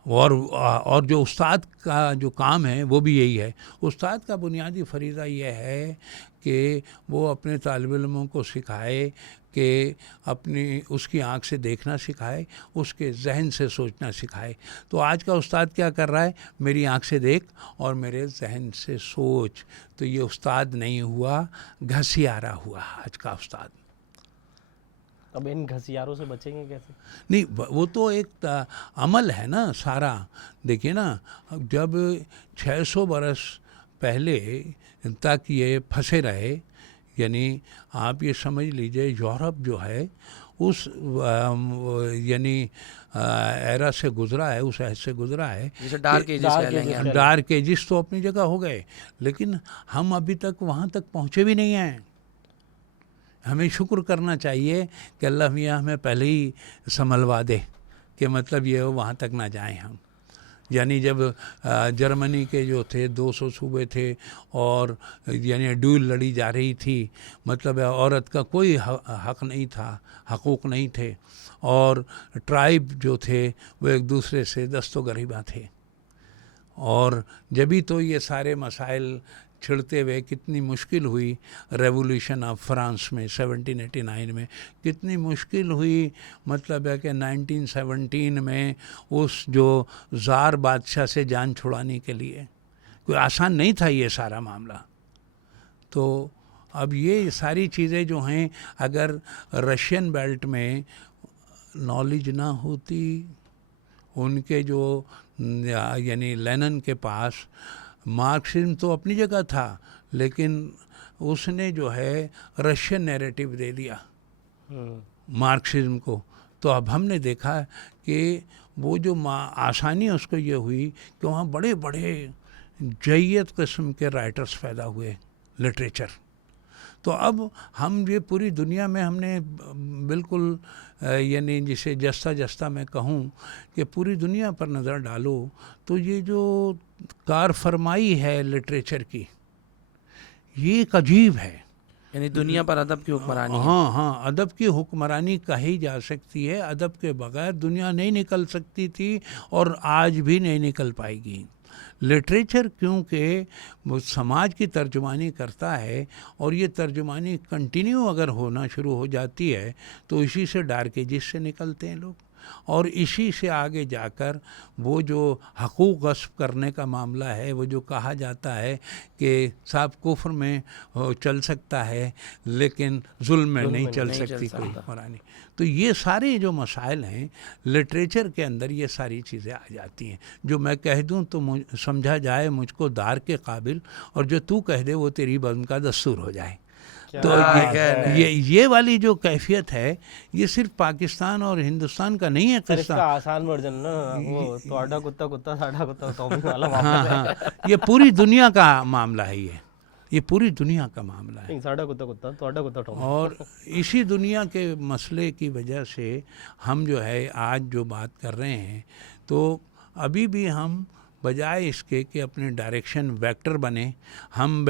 और जो उस्ताद का जो काम है वो भी यही है। उस्ताद का बुनियादी फ़रीज़ा ये है कि वो अपने तालिब इल्मों को सिखाए कि अपनी उसकी आँख से देखना सिखाए, उसके जहन से सोचना सिखाए। तो आज का उस्ताद क्या कर रहा है? मेरी आँख से देख और मेरे जहन से सोच। तो ये उस्ताद नहीं हुआ, घसियारा हुआ आज का उस्ताद। अब इन घसियारों से बचेंगे कैसे? नहीं, वो तो एक अमल है ना सारा। देखिए ना, जब 600 बरस पहले तक ये फंसे रहे, यानी आप ये समझ लीजिए यूरोप जो है उस यानी एरा से गुज़रा है, उस ऐसे गुज़रा है जैसे डार्क एजेस कह लेंगे हम। डार्क एजिस तो अपनी जगह हो गए, लेकिन हम अभी तक वहाँ तक पहुँचे भी नहीं हैं। हमें शुक्र करना चाहिए कि अल्लाह मियाँ हमें पहले ही संभलवा दे, कि मतलब ये वहाँ तक ना जाएं हम। यानी जब जर्मनी के जो थे 200 सूबे थे और यानी ड्यूल लड़ी जा रही थी, मतलब औरत का कोई हक नहीं था, हकूक़ नहीं थे, और ट्राइब जो थे वो एक दूसरे से दस्तोगरीबा थे। और जभी तो ये सारे मसाइल छिड़ते हुए कितनी मुश्किल हुई रेवोल्यूशन ऑफ फ्रांस में 1789 में, कितनी मुश्किल हुई, मतलब है कि 1917 में उस जो ज़ार बादशाह से जान छुड़ाने के लिए, कोई आसान नहीं था ये सारा मामला। तो अब ये सारी चीज़ें जो हैं, अगर रशियन बेल्ट में नॉलेज ना होती, उनके जो यानी लेनिन के पास मार्क्सिज्म तो अपनी जगह था, लेकिन उसने जो है रशियन नैरेटिव दे दिया मार्क्सिज्म को। तो अब हमने देखा कि वो जो आसानी उसको ये हुई कि वहाँ बड़े बड़े जय्यत किस्म के राइटर्स पैदा हुए, लिटरेचर। तो अब हम ये पूरी दुनिया में हमने बिल्कुल यानी जिसे जस्ता जस्ता मैं कहूँ कि पूरी दुनिया पर नज़र डालो तो ये जो कार फरमाई है लिटरेचर की, ये एक अजीब है। यानी दुनिया पर अदब की हुक्मरानी है। हाँ हाँ, अदब की हुक्मरानी कही जा सकती है। अदब के बगैर दुनिया नहीं निकल सकती थी और आज भी नहीं निकल पाएगी। लिटरेचर क्योंकि वो समाज की तर्जुमानी करता है, और ये तर्जुमानी कंटिन्यू अगर होना शुरू हो जाती है तो इसी से डार्क एजेस से निकलते हैं लोग, और इसी से आगे जाकर वो जो हकूक़ गस्ब करने का मामला है, वो जो कहा जाता है कि साहब कुफ्र में चल सकता है लेकिन जुल्म में नहीं चल सकती कोई हुक्मरानी। तो ये सारे जो मसाइल हैं लिटरेचर के अंदर, ये सारी चीज़ें आ जाती हैं। जो मैं कह दूं तो समझा जाए मुझको दार के काबिल, और जो तू कह दे वो तेरी बज़्म का दस्तूर हो जाए। तो ये वाली जो कैफियत है, ये सिर्फ पाकिस्तान और हिंदुस्तान का नहीं है सर, किस्सा। इसका आसान वर्जन ना वो तोड़ा कुत्ता कुत्ता साढ़ा कुत्ता टॉमी वाला मामला हाँ है। हाँ, ये पूरी दुनिया का मामला है, ये पूरी दुनिया का मामला है। नहीं, साढ़ा कुत्ता कुत्ता तोड़ा कुत्ता टॉमी। और इसी दुनिया के मसले की वजह से हम जो है आज जो बात कर रहे हैं, तो अभी भी हम बजाय इसके कि अपने डायरेक्शन वेक्टर बने, हम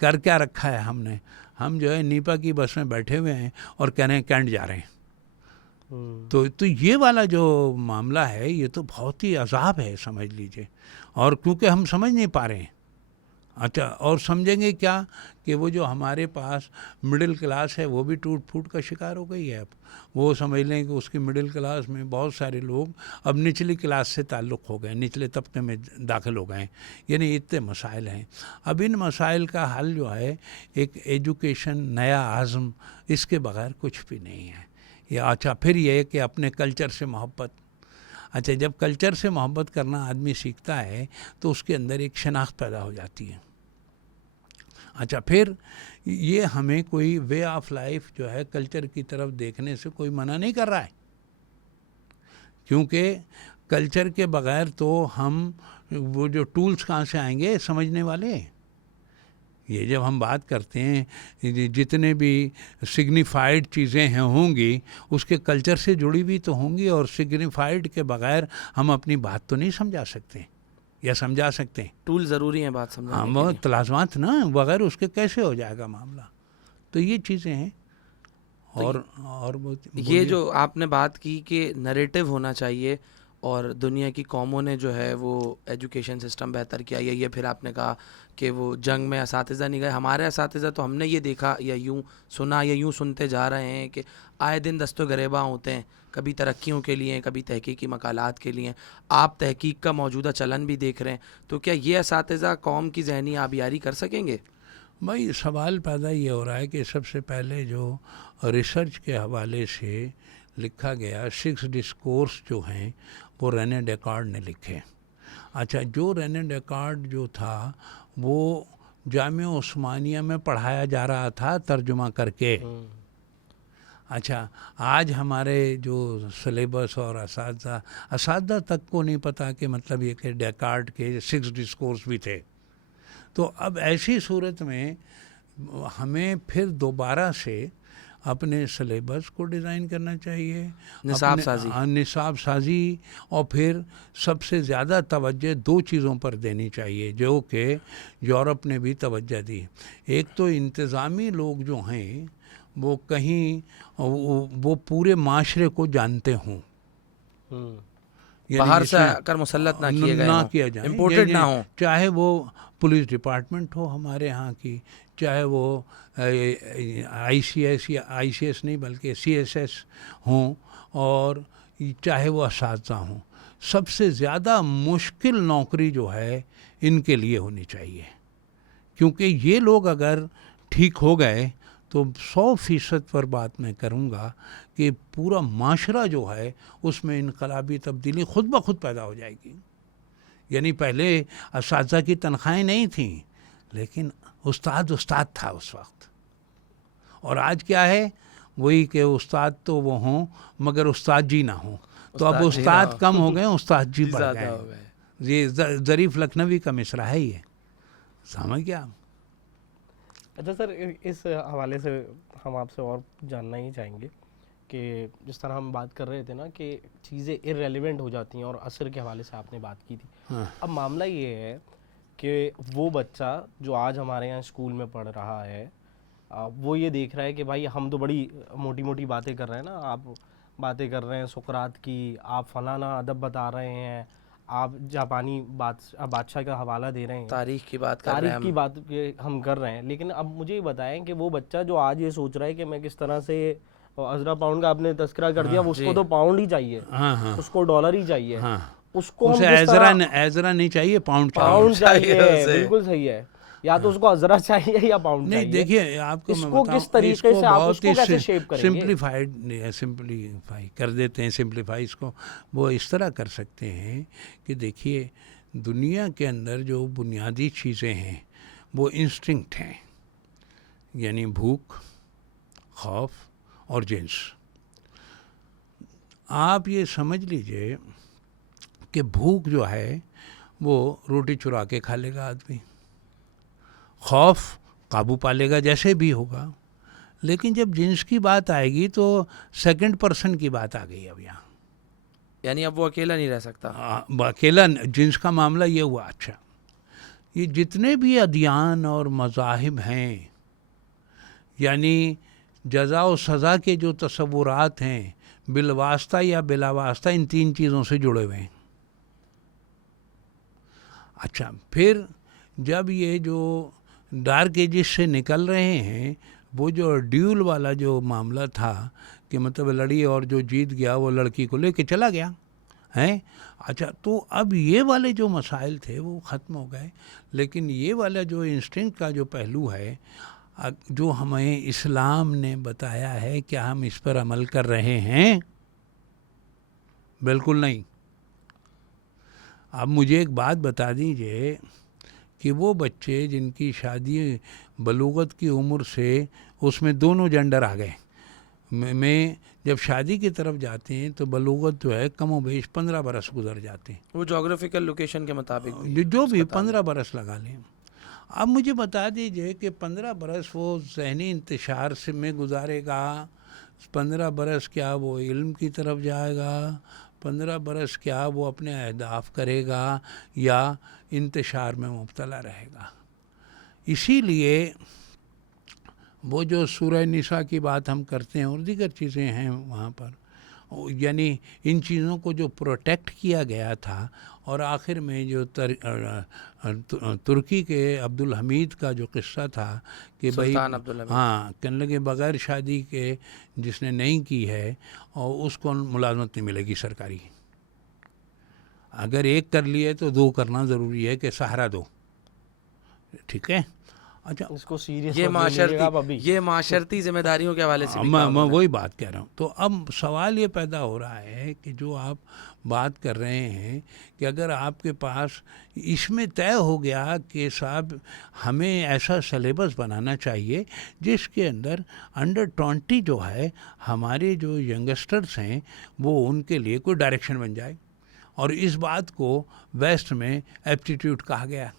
कर क्या रखा है हमने, हम जो है नीपा की बस में बैठे हुए हैं और कह रहे हैं कैंट जा रहे हैं। तो ये वाला जो मामला है, ये तो बहुत ही अजाब है, समझ लीजिए। और क्योंकि हम समझ नहीं पा रहे हैं, अच्छा, और समझेंगे क्या कि वो जो हमारे पास मिडिल क्लास है वो भी टूट फूट का शिकार हो गई है। अब वो समझ लें कि उसकी मिडिल क्लास में बहुत सारे लोग अब निचली क्लास से ताल्लुक़ हो गए, निचले तबके में दाखिल हो गए। यानी इतने मसाइल हैं। अब इन मसाइल का हल जो है एक एजुकेशन, नया आज़म, इसके बगैर कुछ भी नहीं है। या अच्छा, फिर ये है कि अपने कल्चर से मोहब्बत। अच्छा, जब कल्चर से मोहब्बत करना आदमी सीखता है तो उसके अंदर एक शनाख्त पैदा हो जाती है। अच्छा, फिर ये हमें कोई वे ऑफ लाइफ जो है कल्चर की तरफ देखने से कोई मना नहीं कर रहा है, क्योंकि कल्चर के बगैर तो हम वो जो टूल्स कहाँ से आएंगे समझने वाले। ये जब हम बात करते हैं जितने भी सिग्निफाइड चीज़ें हैं होंगी उसके कल्चर से जुड़ी भी तो होंगी, और सिग्निफाइड के बगैर हम अपनी बात तो नहीं समझा सकते या समझा सकते हैं। टूल ज़रूरी है बात समझाने के हम लिए। तलाज़मात ना, बगैर उसके कैसे हो जाएगा मामला। तो ये चीज़ें हैं। और ये जो आपने बात की कि नरेटिव होना चाहिए और दुनिया की कौमों ने जो है वो एजुकेशन सिस्टम बेहतर किया, ये फिर आपने कहा कि वो जंग में असातिज़ा नहीं गए। हमारे असातिज़ा तो हमने ये देखा या यूँ सुना या यूँ सुनते जा रहे हैं कि आए दिन दस्तो गरेबा होते हैं, कभी तरक्कियों के लिए, कभी तहकीकी मकालात के लिए। आप तहकीक का मौजूदा चलन भी देख रहे हैं, तो क्या ये असातिज़ा कौम की ज़हनी आबियारी कर सकेंगे? भाई, सवाल पैदा ये हो रहा है कि सबसे पहले जो रिसर्च के हवाले से लिखा गया 6 डिस्कोर्स जो हैं वो रेने डेकार्ड ने लिखे। अच्छा, जो रेने डेकार्ड जो था वो जामिया उस्मानिया में पढ़ाया जा रहा था तर्जुमा करके। अच्छा, आज हमारे जो सिलेबस और असातिज़ा तक को नहीं पता कि मतलब ये कि डेकार्ड के 6 डिस्कोर्स भी थे। तो अब ऐसी सूरत में हमें फिर दोबारा से अपने सिलेबस को डिज़ाइन करना चाहिए, निसाब साजी। निसाब साजी, और फिर सबसे ज़्यादा तवज्जो दो चीज़ों पर देनी चाहिए जो कि यूरोप ने भी तवज्जो दी। एक तो इंतज़ामी लोग जो हैं वो कहीं वो पूरे माशरे को जानते हों, बाहर से आकर मुसल्लत ना किए गए ना हों, किया जाए, इम्पोर्टेड ना हो, चाहे वो पुलिस डिपार्टमेंट हो हमारे यहाँ की, चाहे वो ICS या ICS नहीं बल्कि CSS हों, और चाहे वो असातिज़ा हों। सबसे ज़्यादा मुश्किल नौकरी जो है इनके लिए होनी चाहिए, क्योंकि ये लोग अगर ठीक हो गए तो 100% पर बात मैं करूँगा कि पूरा माशरा जो है उसमें इनकलाबी तब्दीली खुद ब खुद पैदा हो जाएगी। यानी पहले असातिज़ा की तनख्वाहें नहीं थीं, लेकिन उस्ताद था उस वक्त, और आज क्या है, वही कि उस्ताद तो वो हों मगर उस्ताद जी ना हों, तो अब उस्ताद कम हो गए, उस्ताद जी बढ़ गए। ये ज़रीफ़ लखनवी का मिसरा है ये, समझ गया। अच्छा सर, इस हवाले से हम आपसे और जानना ही चाहेंगे कि जिस तरह हम बात कर रहे थे ना कि चीज़ें इररेलेवेंट हो जाती हैं, और असर के हवाले से आपने बात की थी। हाँ। अब मामला ये है कि वो बच्चा जो आज हमारे यहाँ स्कूल में पढ़ रहा है, वो ये देख रहा है कि भाई हम तो बड़ी मोटी मोटी बातें कर रहे हैं ना, आप बातें कर रहे हैं सुकरात की, आप फलाना अदब बता रहे हैं, आप जापानी बादशाह का हवाला दे रहे हैं, तारीख की बात कर रहे हैं, तारीख की बात हम कर रहे हैं। लेकिन अब मुझे ये बताएं कि वो बच्चा जो आज ये सोच रहा है कि मैं किस तरह से, अजरा पाउंड का आपने तस्करा कर दिया, उसको तो पाउंड ही चाहिए, उसको डॉलर ही चाहिए, उसको उसे एजरा नहीं चाहिए, पाउंड चाहिए। बिल्कुल सही है, या तो उसको अजरा चाहिए या पाउंड चाहिए। नहीं देखिए, आपको इसको किस तरीके से आप उसको कैसे शेप करेंगे? सिंप्लीफाई कर देते हैं, सिंप्लीफाई इसको वो इस तरह कर सकते हैं कि देखिए, दुनिया के अंदर जो बुनियादी चीज़ें हैं वो इंस्टिंक्ट हैं, यानी भूख, खौफ और जिन्स। आप ये समझ लीजिए कि भूख जो है वो रोटी चुरा के खा लेगा आदमी, खौफ काबू पा लेगा जैसे भी होगा, लेकिन जब जिन्स की बात आएगी तो सेकंड पर्सन की बात आ गई अब यहाँ, यानी अब वो अकेला नहीं रह सकता। अकेला जिन्स का मामला ये हुआ। अच्छा, ये जितने भी अदियान और मज़ाहिब हैं, यानी जज़ा और सज़ा के जो तसव्वुरात हैं, बिलवास्ता या बिलावास्ता इन तीन चीज़ों से जुड़े हुए हैं। अच्छा, फिर जब ये जो डार्क एजेस से निकल रहे हैं, वो जो ड्यूल वाला जो मामला था कि मतलब लड़ी और जो जीत गया वो लड़की को लेके चला गया हैं। अच्छा, तो अब ये वाले जो मसाइल थे वो ख़त्म हो गए, लेकिन ये वाला जो इंस्टिंक्ट का जो पहलू है, जो हमें इस्लाम ने बताया है, क्या हम इस पर अमल कर रहे हैं? बिल्कुल नहीं। अब मुझे एक बात बता दीजिए कि वो बच्चे जिनकी शादी बलूगत की उम्र से उसमें दोनों जेंडर आ गए, में जब शादी की तरफ जाते हैं तो बलूगत जो है कम बेश 15 बरस गुजर जाते हैं, वो जोग्राफिकल लोकेशन के मुताबिक जो भी 15 बरस लगा लें। अब मुझे बता दीजिए कि 15 बरस वो ज़हनी इंतशार से में गुजारेगा, 15 बरस क्या वो इल्म की तरफ जाएगा, 15 बरस क्या वो अपने अहदाफ करेगा या इंतशार में मुब्तला रहेगा। इसीलिए वो जो सूरह निसा की बात हम करते हैं और दीगर चीज़ें हैं वहाँ पर, यानी इन चीज़ों को जो प्रोटेक्ट किया गया था, और आखिर में जो तुर्की के अब्दुल हमीद का जो किस्सा था कि भाई हाँ कहने लगे बग़ैर शादी के जिसने नहीं की है और उसको मुलाजमत नहीं मिलेगी सरकारी, अगर एक कर लिए तो दो करना ज़रूरी है कि सहारा दो, ठीक है। अच्छा, इसको सीरियस ये माशरती जिम्मेदारियों के हवाले से मैं वही बात कह रहा हूँ। तो अब सवाल ये पैदा हो रहा है कि जो आप बात कर रहे हैं कि अगर आपके पास इसमें तय हो गया कि साहब हमें ऐसा सिलेबस बनाना चाहिए जिसके अंदर अंडर 20 जो है हमारे जो यंगस्टर्स हैं वो उनके लिए कोई डायरेक्शन बन जाए, और इस बात को वेस्ट में एप्टीट्यूड कहा गया।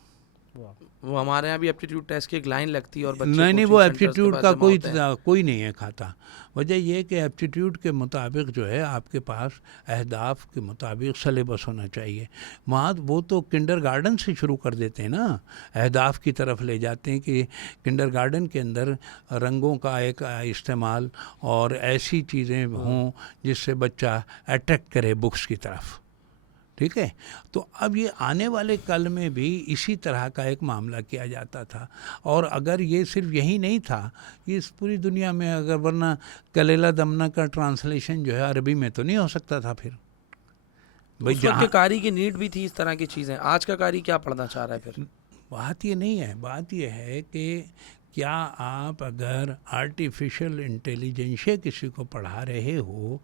वो हमारे यहाँ भी एप्टीट्यूड टेस्ट की एक लाइन लगती है और बच्चे नहीं वो कोचिंग सेंटर्स पे एप्टीट्यूड का जमा होते हैं। कोई नहीं है खाता। वजह ये कि एप्टीट्यूड के मुताबिक जो है आपके पास अहदाफ के मुताबिक सिलेबस होना चाहिए। वहाँ वो तो किंडरगार्टन से शुरू कर देते हैं ना, अहदाफ की तरफ ले जाते हैं कि किंडरगार्टन के अंदर रंगों का एक इस्तेमाल और ऐसी चीज़ें हों जिससे बच्चा अट्रैक्ट करे बुक्स की तरफ। ठीक है, तो अब ये आने वाले कल में भी इसी तरह का एक मामला किया जाता था। और अगर ये सिर्फ यही नहीं था, ये इस पूरी दुनिया में अगर, वरना कलेला दमना का ट्रांसलेशन जो है अरबी में तो नहीं हो सकता था फिर भाई। उस वक्त के कारी की नीड भी थी इस तरह की चीज़ें। आज का कारी क्या पढ़ना चाह रहा है फिर? बात ये नहीं है, बात ये है कि क्या आप अगर आर्टिफिशियल इंटेलिजेंस किसी को पढ़ा रहे हो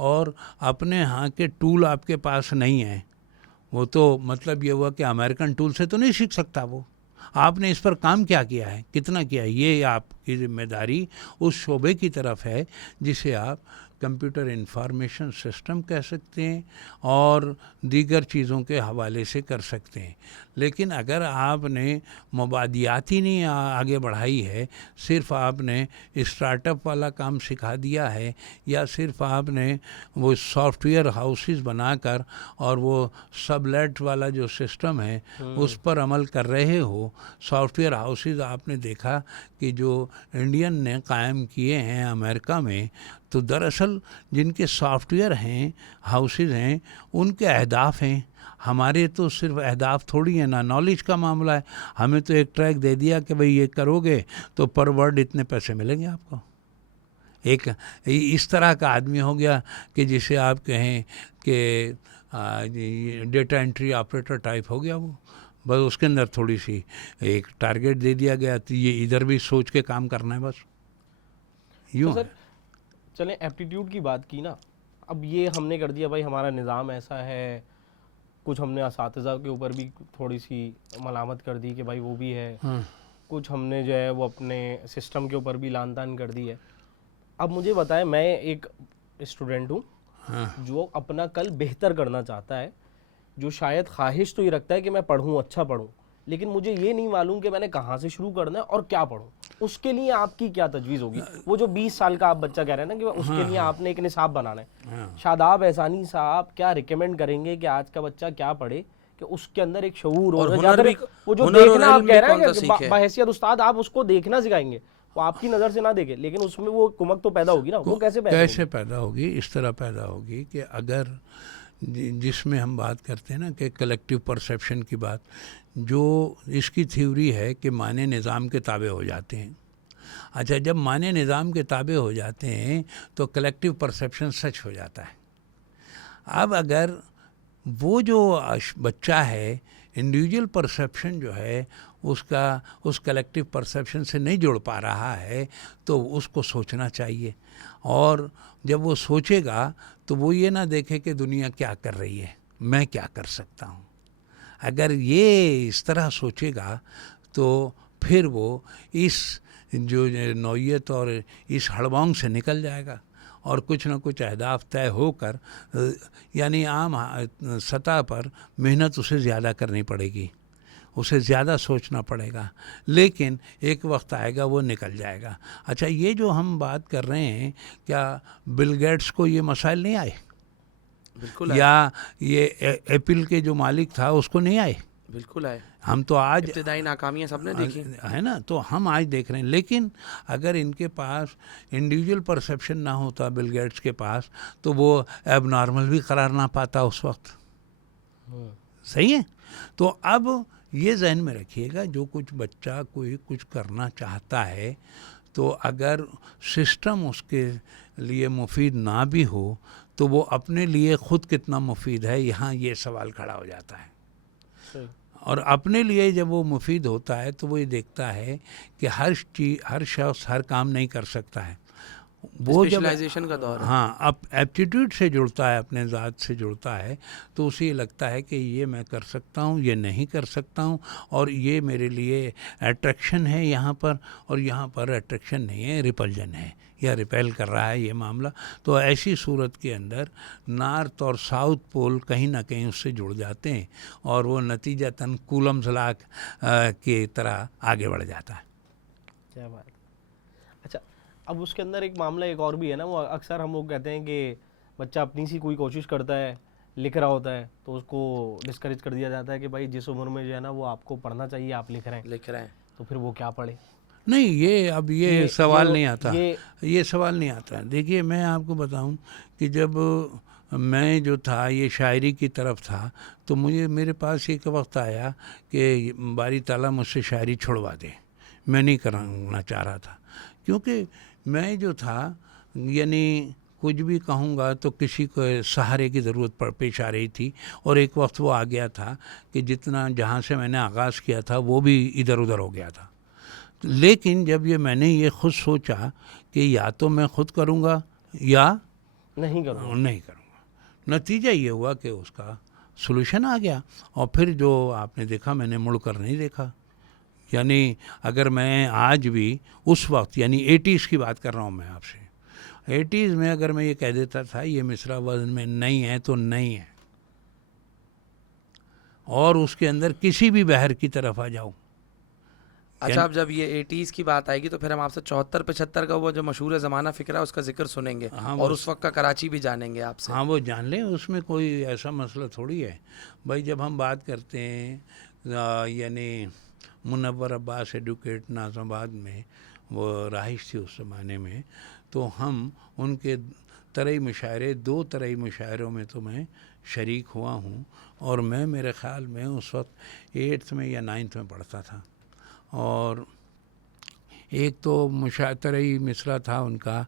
और अपने यहाँ के टूल आपके पास नहीं है, वो तो मतलब ये हुआ कि अमेरिकन टूल से तो नहीं सीख सकता वो। आपने इस पर काम क्या किया है, कितना किया है, ये आपकी जिम्मेदारी उस शोबे की तरफ है जिसे आप कंप्यूटर इंफॉर्मेशन सिस्टम कह सकते हैं और दीगर चीज़ों के हवाले से कर सकते हैं। लेकिन अगर आपने मुबादियात ही नहीं आगे बढ़ाई है, सिर्फ आपने स्टार्टअप वाला काम सिखा दिया है, या सिर्फ आपने वो सॉफ्टवेयर हाउसेस बनाकर और वो सबलेट वाला जो सिस्टम है उस पर अमल कर रहे हो। सॉफ्टवेयर हाउसेस आपने देखा कि जो इंडियन ने कायम किए हैं अमेरिका में, तो दरअसल जिनके सॉफ्टवेयर हैं हाउसेस हैं उनके अहदाफ हैं। हमारे तो सिर्फ अहदाफ थोड़ी है ना, नॉलेज का मामला है। हमें तो एक ट्रैक दे दिया कि भाई ये करोगे तो पर वर्ड इतने पैसे मिलेंगे आपको। एक इस तरह का आदमी हो गया कि जिसे आप कहें कि डेटा एंट्री ऑपरेटर टाइप हो गया वो। बस उसके अंदर थोड़ी सी एक टारगेट दे दिया गया, तो ये इधर भी सोच के काम करना है बस, यूँ तो है। सर चलें, एप्टीट्यूड की बात की ना, अब ये हमने कर दिया भाई, हमारा निज़ाम ऐसा है। कुछ हमने असातिज़ा के ऊपर भी थोड़ी सी मलामत कर दी कि भाई वो भी है। कुछ हमने जो है वो अपने सिस्टम के ऊपर भी लान तान कर दी है। अब मुझे बताएं, मैं एक स्टूडेंट हूँ जो अपना कल बेहतर करना चाहता है, जो शायद ख्वाहिश तो ये रखता है कि मैं पढ़ूँ, अच्छा पढ़ूँ, लेकिन मुझे ये नहीं मालूम कि मैंने कहाँ से शुरू करना है और क्या पढूं। उसके लिए आपकी क्या तजवीज़ होगी? वो जो 20 साल का आप बच्चा कह रहे हैं ना कि उसके लिए आपने एक निसाब बनाना है, शादाब एहसानी साहब क्या रिकमेंड करेंगे कि आज का बच्चा क्या पढ़े कि उसके अंदर एक शऊर हो? वो जो देखना आप कह रहे हैं कि बहैसियत उस्ताद आप उसको देखना सिखाएंगे, वो आपकी नज़र से ना देखे, लेकिन उसमें वो कुमक तो पैदा होगी ना। वो कैसे पैदा होगी? इस तरह पैदा होगी कि अगर जिसमें हम बात करते हैं ना कि कलेक्टिव परसेप्शन की बात, जो इसकी थ्योरी है कि माने निज़ाम के ताबे हो जाते हैं। अच्छा, जब माने निज़ाम के ताबे हो जाते हैं तो कलेक्टिव परसेप्शन सच हो जाता है। अब अगर वो जो बच्चा है इंडिविजुअल परसेप्शन जो है उसका उस कलेक्टिव परसेप्शन से नहीं जुड़ पा रहा है, तो उसको सोचना चाहिए। और जब वो सोचेगा तो वो ये ना देखे कि दुनिया क्या कर रही है, मैं क्या कर सकता हूँ। अगर ये इस तरह सोचेगा तो फिर वो इस जो नौयत और इस हड़बौंग से निकल जाएगा और कुछ ना कुछ अहदाफ तय होकर, यानी आम सतह पर मेहनत उसे ज़्यादा करनी पड़ेगी, उसे ज़्यादा सोचना पड़ेगा, लेकिन एक वक्त आएगा वो निकल जाएगा। अच्छा, ये जो हम बात कर रहे हैं, क्या बिल गेट्स को ये मसाइल नहीं आए? बिल्कुल। या ये एप्पल के जो मालिक था उसको नहीं आए? बिल्कुल आए। हम तो आज इब्तिदाई नाकामियां सबने देखी है ना, तो हम आज देख रहे हैं। लेकिन अगर इनके पास इंडिविजुअल परसेप्शन ना होता बिल गेट्स के पास, तो वो एबनॉर्मल भी करार ना पाता उस वक्त। सही है? तो अब ये जहन में रखिएगा, जो कुछ बच्चा कोई कुछ करना चाहता है, तो अगर सिस्टम उसके लिए मुफीद ना भी हो तो वो अपने लिए ख़ुद कितना मुफीद है, यहाँ ये सवाल खड़ा हो जाता है। और अपने लिए जब वो मुफीद होता है तो वो ये देखता है कि हर शख्स हर काम नहीं कर सकता है। वो जब स्पेशलाइजेशन का दौर है। हाँ अब एप्टीट्यूड से जुड़ता है, अपने ज़ात से जुड़ता है, तो उसे ये लगता है कि ये मैं कर सकता हूँ, ये नहीं कर सकता हूँ, और ये मेरे लिए अट्रैक्शन है यहाँ पर, और यहाँ पर अट्रैक्शन नहीं है, रिपल्जन है या रिपेल कर रहा है ये मामला। तो ऐसी सूरत के अंदर नॉर्थ और साउथ पोल कहीं ना कहीं उससे जुड़ जाते हैं, और वो नतीजतन कूलम्स लॉ की तरह आगे बढ़ जाता है। क्या बात। अच्छा, अब उसके अंदर एक मामला एक और भी है ना, वो अक्सर हम लोग कहते हैं कि बच्चा अपनी सी कोई कोशिश करता है, लिख रहा होता है, तो उसको डिस्करेज कर दिया जाता है कि भाई जिस उम्र में जो है ना वो आपको पढ़ना चाहिए, आप लिख रहे हैं, तो फिर वो क्या पढ़े। नहीं, ये अब ये सवाल नहीं आता, ये सवाल नहीं आता। देखिए मैं आपको बताऊं कि जब मैं जो था ये शायरी की तरफ था, तो मेरे पास एक वक्त आया कि बारी ताला मुझसे शायरी छुड़वा दे। मैं नहीं करना चाह रहा था, क्योंकि मैं जो था यानी कुछ भी कहूँगा तो किसी को सहारे की ज़रूरत पेश आ रही थी, और एक वक्त वो आ गया था कि जितना जहाँ से मैंने आगाज़ किया था वो भी इधर उधर हो गया था। लेकिन जब मैंने ये खुद सोचा कि या तो मैं खुद करूँगा या नहीं करूँगा, नतीजा ये हुआ कि उसका सॉल्यूशन आ गया, और फिर जो आपने देखा, मैंने मुड़ कर नहीं देखा। यानी अगर मैं आज भी उस वक्त, यानी 80s की बात कर रहा हूँ मैं आपसे, 80s में अगर मैं ये कह देता था ये मिसरा वज़न में नहीं है तो नहीं है, और उसके अंदर किसी भी बहर की तरफ आ जाऊँ। अच्छा, अब जब ये 80s की बात आएगी तो फिर हम आपसे 74-75 का वो जो मशहूर ज़माना फ़िक्रा उसका जिक्र सुनेंगे। हाँ, और उस वक्त का कराची भी जानेंगे आपसे। हाँ वो जान लें, उसमें कोई ऐसा मसला थोड़ी है भाई। जब हम बात करते हैं यानी मुनव्वर अब्बास एडवोकेट नाज़माबाद में वो रहाइश थी उस ज़माने में, तो हम उनके तरई मुशायरे, 2 तरई मुशायरों में तो मैं शरीक हुआ हूँ, और मैं मेरे ख़्याल में उस वक्त 8th में या 9th में पढ़ता था। और एक तो तरई मिसरा था उनका,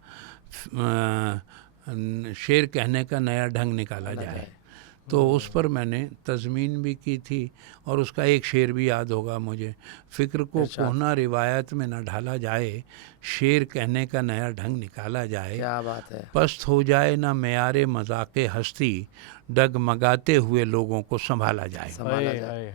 शेर कहने का नया ढंग निकाला जाए, तो उस पर मैंने तज़मीन भी की थी, और उसका एक शेर भी याद होगा मुझे, फ़िक्र को कोहना रिवायत में न ढाला जाए, शेर कहने का नया ढंग निकाला जाए। क्या बात है। पस्त हो जाए ना मेयारे मजाक़े हस्ती, डगमगाते हुए लोगों को संभाला जाए।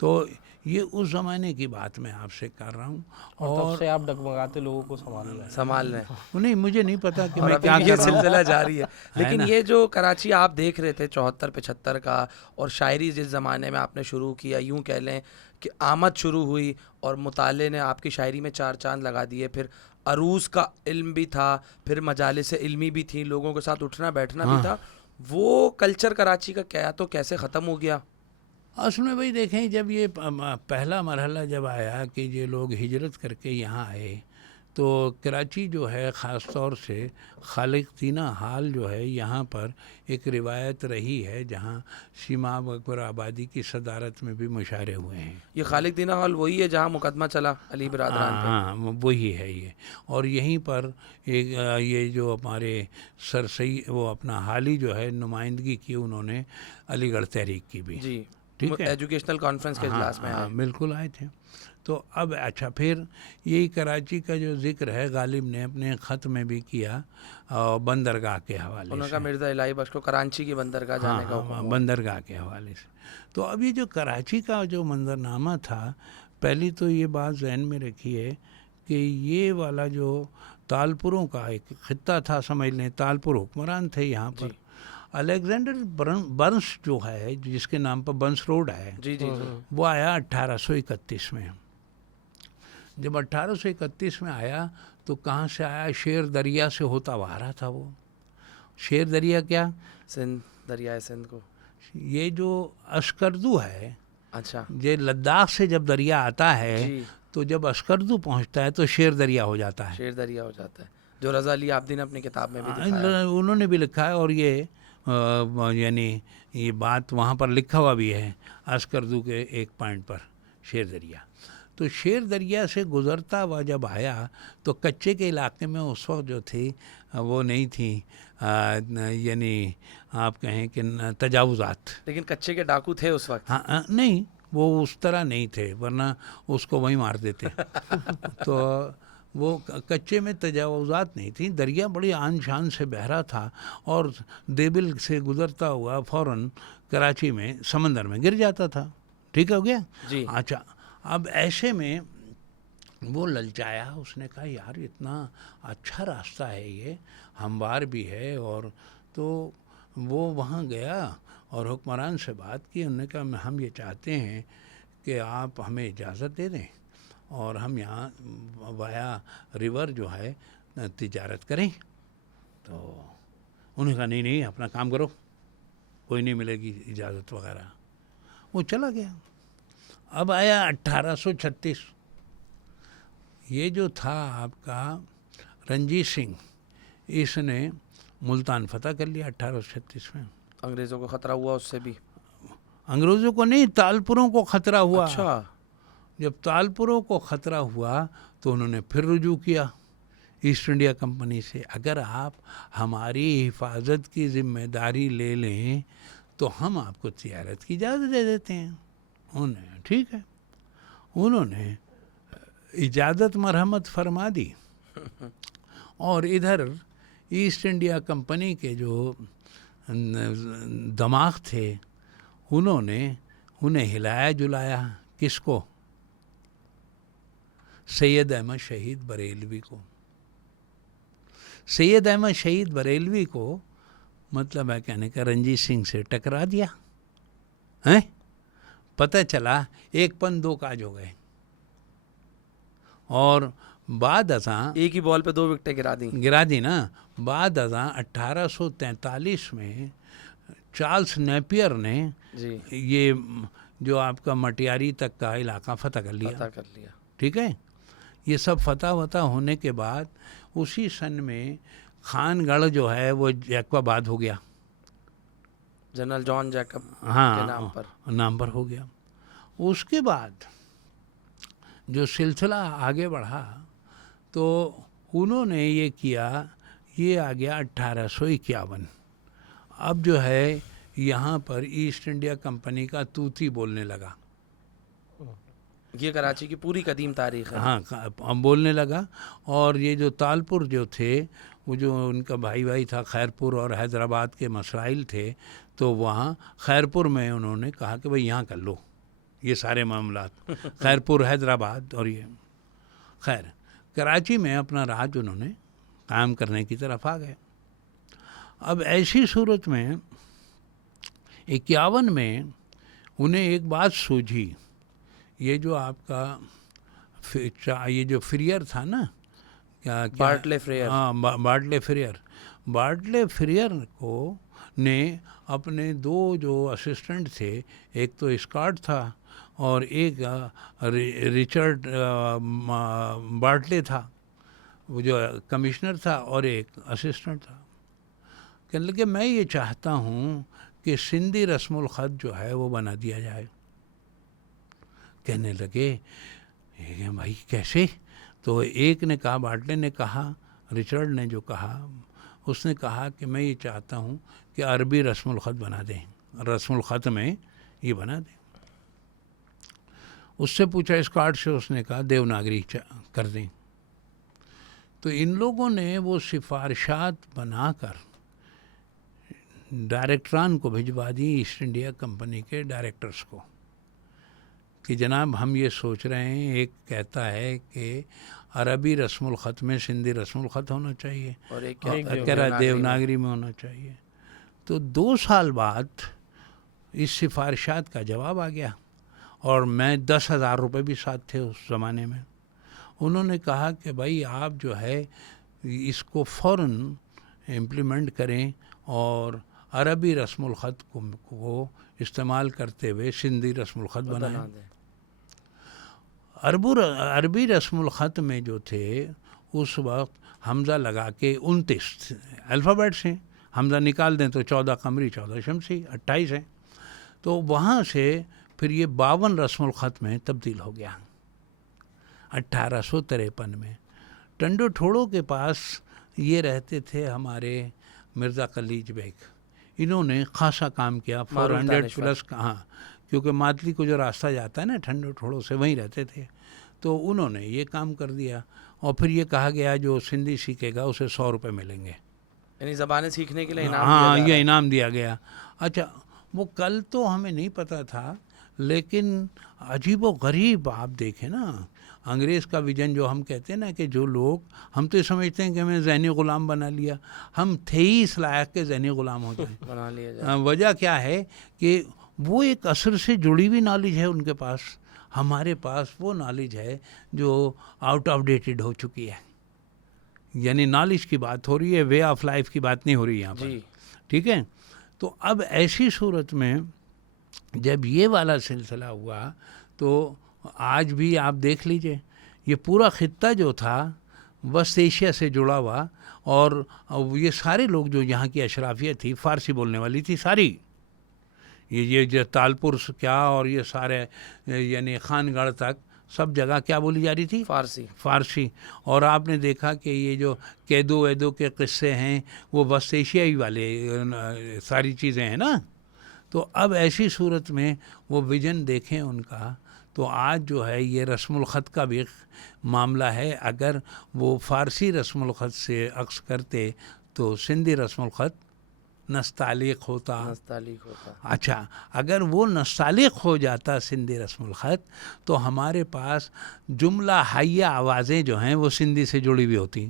तो ये उस ज़माने की बात मैं आपसे कर रहा हूँ, और तब से आप डगमगाते लोगों को संभाल रहे हैं। नहीं, मुझे नहीं पता कि और मैं अभी क्या भी कर ये रहा हूँ। सिलसिला जारी है। लेकिन ना? ये जो कराची आप देख रहे थे 74-75 का, और शायरी जिस ज़माने में आपने शुरू किया, यूँ कह लें कि आमद शुरू हुई और मुताले ने आपकी शायरी में 4 चांद लगा दिए। फिर अरूज़ का इल्म भी था, फिर मजालिस इल्मी भी थी, लोगों के साथ उठना बैठना भी था। वो कल्चर कराची का क्या तो कैसे ख़त्म हो गया? असल में भाई देखें, जब ये पहला मरहला जब आया कि ये लोग हिजरत करके यहाँ आए, तो कराची जो है ख़ास तौर से खालिक तीना हाल जो है, यहाँ पर एक रिवायत रही है जहाँ सीमा अकबर आबादी की सदारत में भी मुशायरे हुए हैं। ये खालिक तीना हाल वही है जहाँ मुकदमा चला अली बिरादरान पे? हाँ, वही है ये। और यहीं पर एक ये जो हमारे सर सही वो अपना हाली जो है नुमाइंदगी की उन्होंने अलीगढ़ तहरीक की भी। जी, ठीक है, एजुकेशनल कॉन्फ्रेंस के इजलास में आए। बिल्कुल आए थे। तो अब अच्छा, फिर यही कराची का जो जिक्र है गालिब ने अपने ख़त में भी किया, बंदरगाह के हवाले उन्होंने से। कहा मिर्ज़ा इलाही बख्श को कराची की बंदरगाह जाने का हुक्म हुआ। बंदरगाह के हवाले से। तो अब ये जो कराची का जो मंजरनामा था, पहली तो ये बात जहन में रखिए कि ये वाला जो तालपुरों का एक ख़ित्ता था, समझ लें तालपुर हुक्मरान थे यहाँ पर। अलेक्जेंडर बर्न्स जो है, जिसके नाम पर बर्न्स रोड है, जी जी जी। वो आया 1831 में। जब 1831 में आया तो कहाँ से आया? शेर दरिया से होता हुआ आ रहा था वो। शेर दरिया क्या? सिंध, दरियाए सिंध को। ये जो अस्करदू है, अच्छा, ये लद्दाख से जब दरिया आता है जी। तो जब अस्करदू पहुँचता है तो शेर दरिया हो जाता है। शेर दरिया हो जाता है, जो रज़ा अली आब्दी ने अपनी किताब में भी दिखाया। उन्होंने भी लिखा है, और ये यानी ये बात वहाँ पर लिखा हुआ भी है अस्करदू के एक पॉइंट पर, शेर दरिया। तो शेर दरिया से गुज़रता हुआ जब आया तो कच्चे के इलाके में उस वक्त जो थी वो नहीं थी, यानी आप कहें कि तजावुज़ात। लेकिन कच्चे के डाकू थे उस वक्त। हाँ, नहीं वो उस तरह नहीं थे, वरना उसको वहीं मार देते। तो वो कच्चे में तजावुज़ात नहीं थी, दरिया बड़ी आन शान से बह रहा था और देबिल से गुज़रता हुआ फ़ौरन कराची में समंदर में गिर जाता था। ठीक हो गया जी। अच्छा, अब ऐसे में वो ललचाया, उसने कहा यार इतना अच्छा रास्ता है ये, हमवार भी है, और तो वो वहाँ गया और हुक्मरान से बात की। उन्होंने कहा हम ये चाहते हैं कि आप हमें इजाज़त दे दें और हम यहाँ वाया रिवर जो है तिजारत करें। तो उन्होंने कहा नहीं नहीं अपना काम करो, कोई नहीं मिलेगी इजाज़त वगैरह। वो चला गया। अब आया 1836, ये जो था आपका रंजीत सिंह, इसने मुल्तान फतह कर लिया 1836 में। अंग्रेज़ों को ख़तरा हुआ उससे भी? अंग्रेज़ों को नहीं, तालपुरों को ख़तरा हुआ। अच्छा। जब तालपुरों को ख़तरा हुआ तो उन्होंने फिर रुजू किया ईस्ट इंडिया कंपनी से, अगर आप हमारी हिफाजत की ज़िम्मेदारी ले लें तो हम आपको तिजारत की इजाज़त दे देते हैं। उन्होंने ठीक है, उन्होंने इजाज़त मरहमत फरमा दी। और इधर ईस्ट इंडिया कंपनी के जो दमाग थे उन्होंने उन्हें हिलाया जुलाया। किसको? सैयद अहमद शहीद बरेलवी को। सैयद अहमद शहीद बरेलवी को मतलब है कहने का रंजीत सिंह से टकरा दिया हैं। पता चला एक पन दो काज हो गए और बाद अज़ां एक ही बॉल पे 2 विकेटें गिरा दी ना। बाद अज़ां 1843 में चार्ल्स नेपियर ने जी। ये जो आपका मटियारी तक का इलाका फतह कर लिया। ठीक है, ये सब फतह वतह होने के बाद उसी सन में खानगढ़ जो है वो जैकबाबाद हो गया, जनरल जॉन जैकब हाँ के नाम पर हो गया। उसके बाद जो सिलसिला आगे बढ़ा तो उन्होंने ये किया, ये आ गया 1851। अब जो है यहाँ पर ईस्ट इंडिया कंपनी का तूती बोलने लगा। ये कराची की पूरी कदीम तारीख है। हाँ बोलने लगा। और ये जो तालपुर जो थे, वो जो उनका भाई था खैरपुर और हैदराबाद के मसाइल थे, तो वहाँ खैरपुर में उन्होंने कहा कि भाई यहाँ कर लो ये सारे मामलात, खैरपुर हैदराबाद। और ये खैर कराची में अपना राज उन्होंने कायम करने की तरफ आ गए। अब ऐसी सूरत में 51 में उन्हें एक बात सूझी, ये जो आपका ये जो फ्रियर था ना, क्या बार्टले फ्रेयर। हाँ बार्टले फ्रियर को ने अपने 2 जो असिस्टेंट थे, एक तो स्कॉट था और एक रिचर्ड बार्टले था, वो जो कमिश्नर था, और एक असिस्टेंट था। कहने लगे मैं ये चाहता हूँ कि सिंधी रस्मुल ख़त जो है वो बना दिया जाए। कहने लगे भाई कैसे? तो एक ने कहा, बार्टले ने कहा, रिचर्ड ने जो कहा, उसने कहा कि मैं ये चाहता हूँ कि अरबी रस्मुल ख़त बना दें, रस्मुल ख़त में ये बना दें। उससे पूछा स्कॉट से, उसने कहा देवनागरी कर दें। तो इन लोगों ने वो सिफारिशात बनाकर डायरेक्टरान को भिजवा दी, ईस्ट इंडिया कंपनी के डायरेक्टर्स को, कि जनाब हम ये सोच रहे हैं, एक कहता है कि अरबी रस्मुल ख़त में सिंधी रस्मुल ख़त होना चाहिए और एक कह रहा देवनागरी में होना चाहिए। तो 2 साल बाद इस सिफारिशात का जवाब आ गया और मैं 10,000 रुपये भी साथ थे उस ज़माने में। उन्होंने कहा कि भाई आप जो है इसको फ़ौरन इम्प्लीमेंट करें और अरबी रस्मुल ख़त को इस्तेमाल करते हुए सिंधी रस्मुल ख़त बनाएं। अरबी रस्मुल ख़त में जो थे उस वक्त हमज़ा लगा के 29 अल्फ़ाबेट्स हैं, हमज़ा निकाल दें तो 14 कमरी 14 शमसी 28 हैं। तो वहाँ से फिर ये 52 रस्मुल ख़त में तब्दील हो गया 1853 में। टंडो ठोड़ो के पास ये रहते थे हमारे मिर्ज़ा खलीज बेग, इन्होंने खासा काम किया, 400 प्लस। हाँ, क्योंकि मातली को जो रास्ता जाता है ना ठंडो ठोड़ो से, वहीं रहते थे। तो उन्होंने ये काम कर दिया और फिर ये कहा गया जो सिंधी सीखेगा उसे 100 रुपये मिलेंगे। यानी ज़बानें सीखने के लिए इनाम हाँ, दिया जा ये रहा है। इनाम दिया गया। अच्छा, वो कल तो हमें नहीं पता था, लेकिन अजीबो गरीब आप देखें ना, अंग्रेज़ का विजन जो हम कहते हैं ना कि जो लोग, हम तो ये समझते हैं कि हमें ज़हनी ग़ुलाम बना लिया, हम थे ही इस लायक के ज़हनी ग़ुलाम हो जाएं। बना लिया जाए। वजह क्या है कि वो एक असर से जुड़ी हुई नॉलेज है उनके पास, हमारे पास वो नॉलेज है जो आउट ऑफ डेटेड हो चुकी है। यानी नॉलेज की बात हो रही है, वे ऑफ लाइफ की बात नहीं हो रही यहाँ पर, जी। ठीक है। तो अब ऐसी सूरत में जब ये वाला सिलसिला हुआ तो आज भी आप देख लीजिए, ये पूरा खित्ता जो था वस्त एशिया से जुड़ा हुआ, और ये सारे लोग जो यहाँ की अशराफियत थी फ़ारसी बोलने वाली थी सारी, ये जो तालपुर से क्या और ये सारे यानी खानगढ़ तक सब जगह क्या बोली जा रही थी? फ़ारसी। और आपने देखा कि ये जो कैदो वैदो के किस्से हैं वो वस्त एशियाई वाले सारी चीज़ें हैं ना। तो अब ऐसी सूरत में वो विजन देखें उनका, तो आज जो है ये रस्मुल ख़त का भी मामला है। अगर वो फ़ारसी रस्मुल ख़त से अक्स करते तो सिंधी रस्मुल ख़त नस्तालिक होता। अच्छा, अगर वो नस्तालिक हो जाता सिंधी रस्मुल ख़त, तो हमारे पास जुमला हाइया आवाज़ें जो हैं वो सिंधी से जुड़ी हुई होती,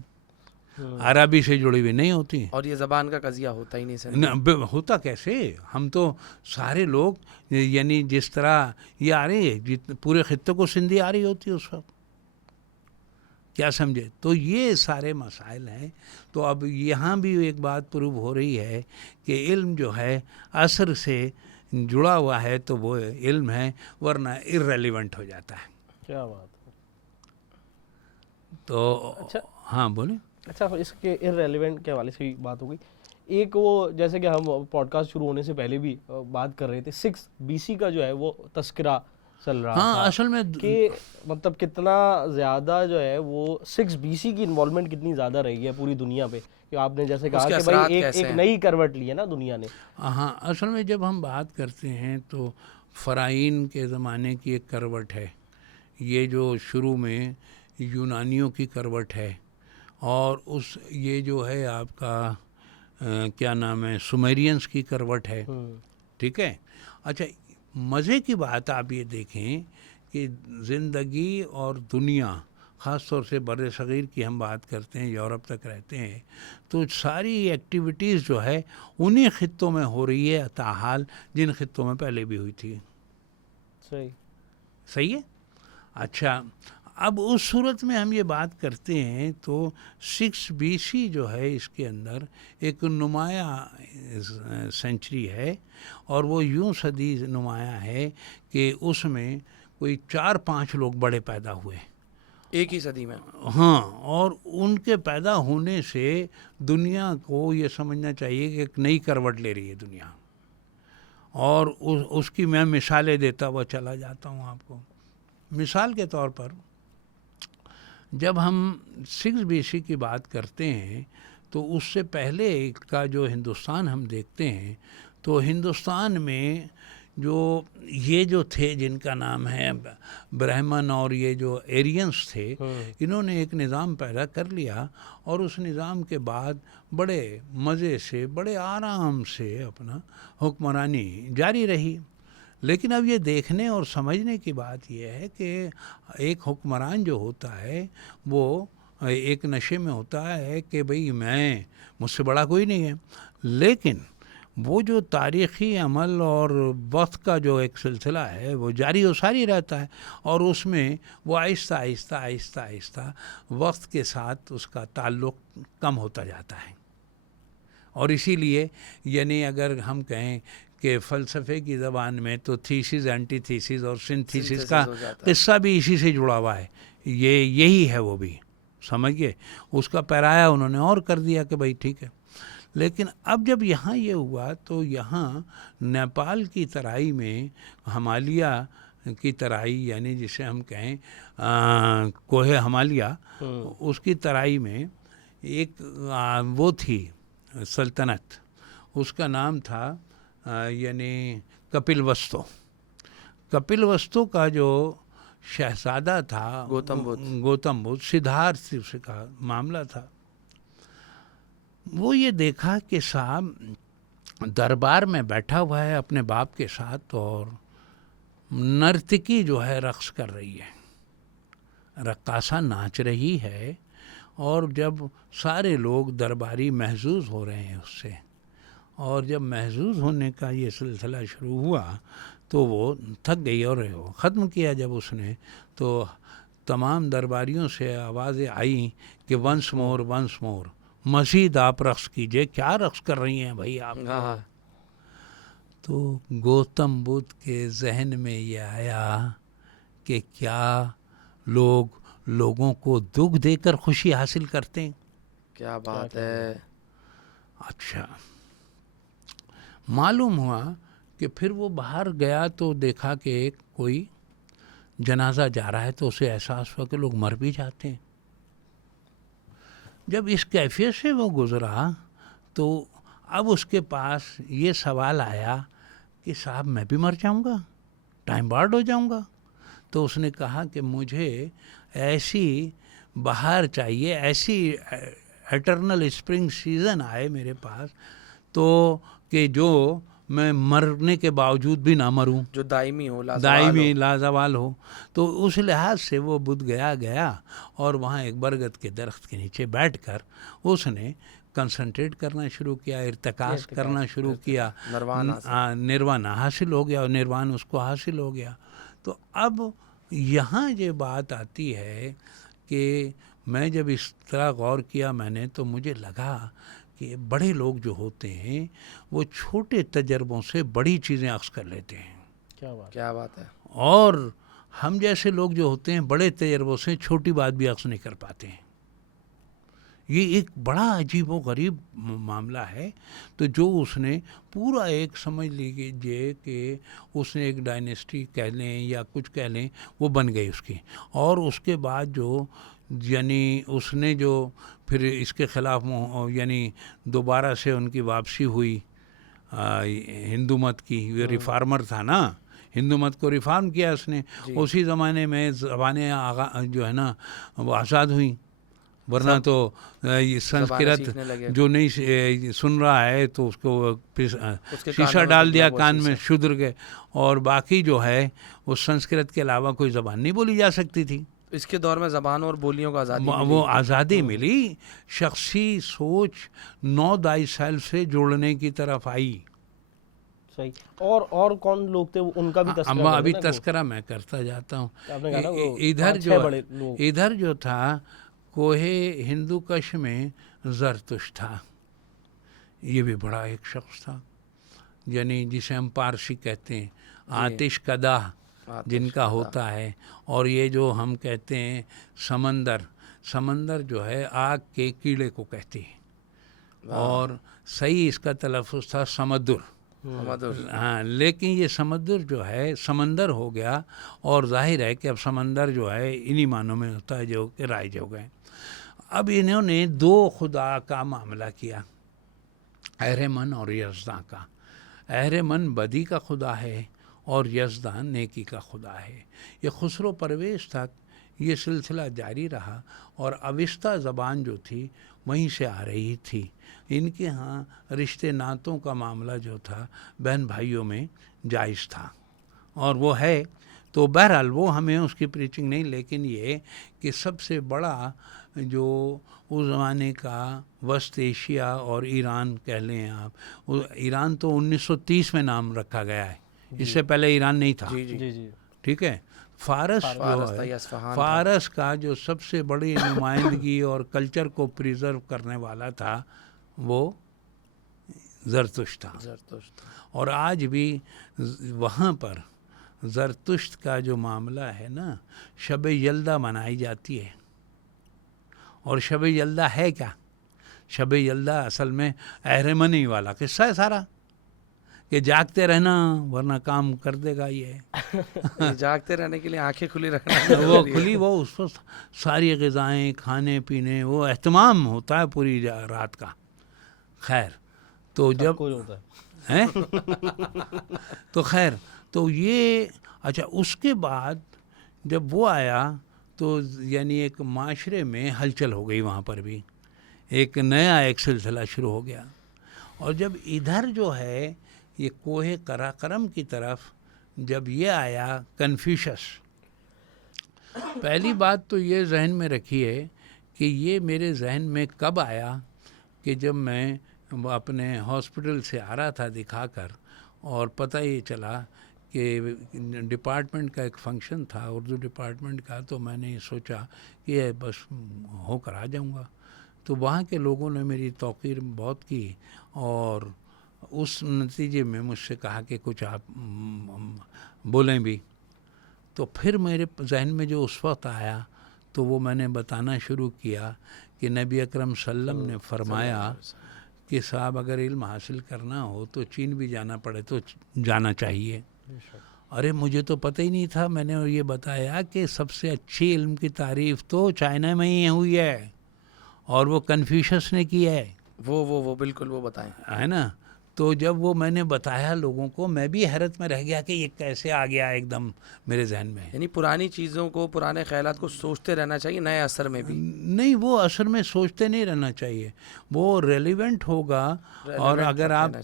अरबी से जुड़ी हुई नहीं होती। और ये ज़बान का कज़िया होता ही नहीं सिंधी। होता कैसे? हम तो सारे लोग यानी जिस तरह ये आ रही है, जितने पूरे खित्ते को सिंधी आ रही होती है उस वक्त, क्या समझे? तो ये सारे मसाइल हैं। तो अब यहाँ भी एक बात प्रूव हो रही है कि इल्म जो है असर से जुड़ा हुआ है तो वो इल्म है, वरना इर्रेलिवेंट हो जाता है। क्या बात है। तो अच्छा, हाँ बोले। अच्छा, इसके इर्रेलेवेंट के हवाले से भी बात हो गई। एक वो जैसे कि हम पॉडकास्ट शुरू होने से पहले भी बात कर रहे थे, 6 BC का जो है वो तस्करा चल रहा हाँ, था असल में कि मतलब कितना ज़्यादा जो है वो 6 BC की इन्वॉल्वमेंट कितनी ज़्यादा रही है पूरी दुनिया पे, कि आपने जैसे कहा कि भाई एक नई करवट ली है ना दुनिया ने। हाँ, असल में जब हम बात करते हैं तो फ़राइन के ज़माने की एक करवट है, ये जो शुरू में यूनानियों की करवट है, और उस ये जो है आपका क्या नाम है, सुमेरियंस की करवट है, ठीक है। अच्छा, मज़े की बात आप ये देखें कि ज़िंदगी और दुनिया, ख़ास तौर से बर्रे सग़ीर की हम बात करते हैं, यूरोप तक रहते हैं, तो सारी एक्टिविटीज़ जो है उन्हीं ख़ित्तों में हो रही है ताहाल जिन ख़ित्तों में पहले भी हुई थी। सही है। अच्छा, अब उस सूरत में हम ये बात करते हैं तो 6 BC जो है इसके अंदर एक नुमाया सेंचुरी है, और वो यूं सदी नुमाया है कि उसमें कोई 4-5 लोग बड़े पैदा हुए एक ही सदी में। हाँ, और उनके पैदा होने से दुनिया को ये समझना चाहिए कि एक नई करवट ले रही है दुनिया। और उसकी मैं मिसालें देता हुआ चला जाता हूँ आपको। मिसाल के तौर पर जब हम 6 BC की बात करते हैं तो उससे पहले का जो हिंदुस्तान हम देखते हैं, तो हिंदुस्तान में जो ये जो थे जिनका नाम है ब्राह्मण और ये जो एरियंस थे, इन्होंने एक निज़ाम पैदा कर लिया, और उस निज़ाम के बाद बड़े मज़े से, बड़े आराम से अपना हुक्मरानी जारी रही। लेकिन अब ये देखने और समझने की बात यह है कि एक हुक्मरान जो होता है वो एक नशे में होता है कि भाई मुझसे बड़ा कोई नहीं है, लेकिन वो जो तारीख़ी अमल और वक्त का जो एक सिलसिला है वो जारी और सारी रहता है, और उसमें वो आहिस्ता आहिस्ता आहिस्ता आहिस्ता वक्त के साथ उसका ताल्लुक़ कम होता जाता है। और इसीलिए यानी अगर हम कहें कि फ़लसफ़े की ज़बान में तो थीसिस, एंटीथीसिस और सिंथेसिस का किस्सा भी इसी से जुड़ा हुआ है। यही है वो भी, समझिए। उसका पैराया उन्होंने और कर दिया कि भाई ठीक है। लेकिन अब जब यहाँ ये हुआ तो यहाँ नेपाल की तराई में, हिमालय की तराई यानी जिसे हम कहें कोहे हिमालय, उसकी तराई में एक वो थी सल्तनत, उसका नाम था यानी कपिलवस्तु। कपिलवस्तु का जो शहजादा था गौतम बुद्ध, सिद्धार्थ का मामला था। वो ये देखा कि साहब दरबार में बैठा हुआ है अपने बाप के साथ और नर्तकी जो है रक्स कर रही है, रक्कासा नाच रही है, और जब सारे लोग दरबारी महजूज हो रहे हैं उससे, और जब महजूज होने का ये सिलसिला शुरू हुआ तो वो थक गई और वो ख़त्म किया जब उसने, तो तमाम दरबारियों से आवाज़ें आई कि वंस मोर मज़ीद आप रक्स कीजिए, क्या रक्स कर रही हैं भाई आप। हाँ। तो गौतम बुद्ध के जहन में ये आया कि क्या लोगों को दुख देकर खुशी हासिल करते हैं। क्या बात है। अच्छा, मालूम हुआ कि फिर वो बाहर गया तो देखा कि एक कोई जनाजा जा रहा है, तो उसे एहसास हुआ कि लोग मर भी जाते हैं। जब इस कैफियत से वो गुज़रा तो अब उसके पास ये सवाल आया कि साहब मैं भी मर जाऊंगा, टाइम बार्ड हो जाऊंगा। तो उसने कहा कि मुझे ऐसी बहार चाहिए, ऐसी एटर्नल स्प्रिंग सीज़न आए मेरे पास, तो कि जो मैं मरने के बावजूद भी ना मरूं, जो दायमी हो, दायमी लाजवाल हो। तो उस लिहाज से वो बुद्ध गया और वहाँ एक बरगद के दरख्त के नीचे बैठकर उसने कंसंट्रेट करना शुरू किया, इर्तिकास करना शुरू किया, निर्वाण हासिल हो गया और निर्वाण उसको हासिल हो गया। तो अब यहाँ ये बात आती है कि मैं जब इस तरह गौर किया मैंने, तो मुझे लगा कि बड़े लोग जो होते हैं वो छोटे तजर्बों से बड़ी चीज़ें अक्स कर लेते हैं। क्या बात है। और हम जैसे लोग जो होते हैं बड़े तजर्बों से छोटी बात भी अक्स नहीं कर पाते हैं। ये एक बड़ा अजीब व गरीब मामला है। तो जो उसने पूरा एक समझ लीजिए कि उसने एक डायनेस्टी कह लें या कुछ कह लें, वो बन गई उसकी। और उसके बाद जो यानी उसने जो फिर इसके ख़िलाफ़ यानी दोबारा से उनकी वापसी हुई हिंदू मत की, ये रिफार्मर था ना, हिंदू मत को रिफार्म किया उसने। उसी ज़माने में ज़बानें जो है ना वो आज़ाद हुई, वरना तो ये संस्कृत जो नहीं सुन रहा है तो उसको शीशा डाल दिया कान में, शूद्र के। और बाकी जो है उस संस्कृत के अलावा कोई ज़बान नहीं बोली जा सकती थी। इसके दौर में ज़बान और बोलियों को आज़ादी मिली। वो आज़ादी मिली, शख्सी सोच नो दाई सेल्फ से जोड़ने की तरफ आई। सही। और कौन लोग थे उनका भी तस्करा अभी तस्करा मैं करता जाता हूँ। इधर जो था कोहे हिंदू कश में ज़रतुश था, ये भी बड़ा एक शख्स था, यानी जिसे हम पारसी कहते हैं, आतिश कदा जिनका होता है। और ये जो हम कहते हैं समंदर जो है आग के कीड़े को कहते हैं, और सही इसका तलफ़ुज़ था समदुर। हाँ, लेकिन ये समंदर जो है समंदर हो गया, और जाहिर है कि अब समंदर जो है इन्हीं मानों में होता है जो कि राइज हो गए। अब इन्होंने दो खुदा का मामला किया, अहरमन और यज़दा का। अहरमन बदी का खुदा है और यज़दा नेकी का खुदा है। ये खुसरो परवेज़ तक ये सिलसिला जारी रहा, और अविस्ता ज़बान जो थी वहीं से आ रही थी। इनके यहाँ रिश्ते नातों का मामला जो था बहन भाइयों में जायज़ था, और वो है। तो बहरहाल वो हमें उसकी प्रीचिंग नहीं, लेकिन ये कि सबसे बड़ा जो उस ज़माने का वस्त एशिया और ईरान कह लें आप, ईरान तो 1930 में नाम रखा गया है, इससे पहले ईरान नहीं था। जी। ठीक है। फारस का जो सबसे बड़ी नुमाइंदगी और कल्चर को प्रिजर्व करने वाला था वो ज़रतुश्त था। और आज भी वहाँ पर ज़रतुश्त का जो मामला है ना, शब यल्दा मनाई जाती है। और शब यल्दा है क्या? शब यल्दा असल में अहरमनी वाला किस्सा है सारा, कि जागते रहना वरना काम कर देगा ये। जागते रहने के लिए आंखें खुली रखना वो खुली, वो उस पर सारी ग़िज़ाएँ खाने पीने वो एहतमाम होता है पूरी रात का। खैर, तो जब होता है तो खैर, तो ये अच्छा, उसके बाद जब वो आया तो यानी एक माशरे में हलचल हो गई, वहाँ पर भी एक नया एक सिलसिला शुरू हो गया। और जब इधर जो है ये कोहे कराकरम की तरफ जब ये आया कन्फ्यूशस, पहली बात तो ये जहन में रखिए कि ये मेरे जहन में कब आया कि जब मैं अपने हॉस्पिटल से आ रहा था दिखाकर, और पता ये चला कि डिपार्टमेंट का एक फंक्शन था उर्दू डिपार्टमेंट का, तो मैंने सोचा कि ये बस होकर आ जाऊंगा। तो वहाँ के लोगों ने मेरी तौकीर बहुत की और उस नतीजे में मुझसे कहा कि कुछ आप बोलें भी। तो फिर मेरे जहन में जो उस वक्त आया तो वो मैंने बताना शुरू किया कि नबी अकरम सल्लम ने फरमाया कि साहब अगर इल्म हासिल करना हो तो चीन भी जाना पड़े तो जाना चाहिए। अरे मुझे तो पता ही नहीं था। मैंने ये बताया कि सबसे अच्छी इल्म की तारीफ़ तो चाइना में ही हुई है और वो कन्फ्यूशस ने की है। वो बिल्कुल वो बताएं, है ना। तो जब वो मैंने बताया लोगों को, मैं भी हैरत में रह गया कि ये कैसे आ गया एकदम मेरे जहन में। यानी पुरानी चीज़ों को, पुराने ख्यालात को सोचते रहना चाहिए नए असर में भी। नहीं, वो असर में सोचते नहीं रहना चाहिए, वो रेलिवेंट होगा। और अगर आप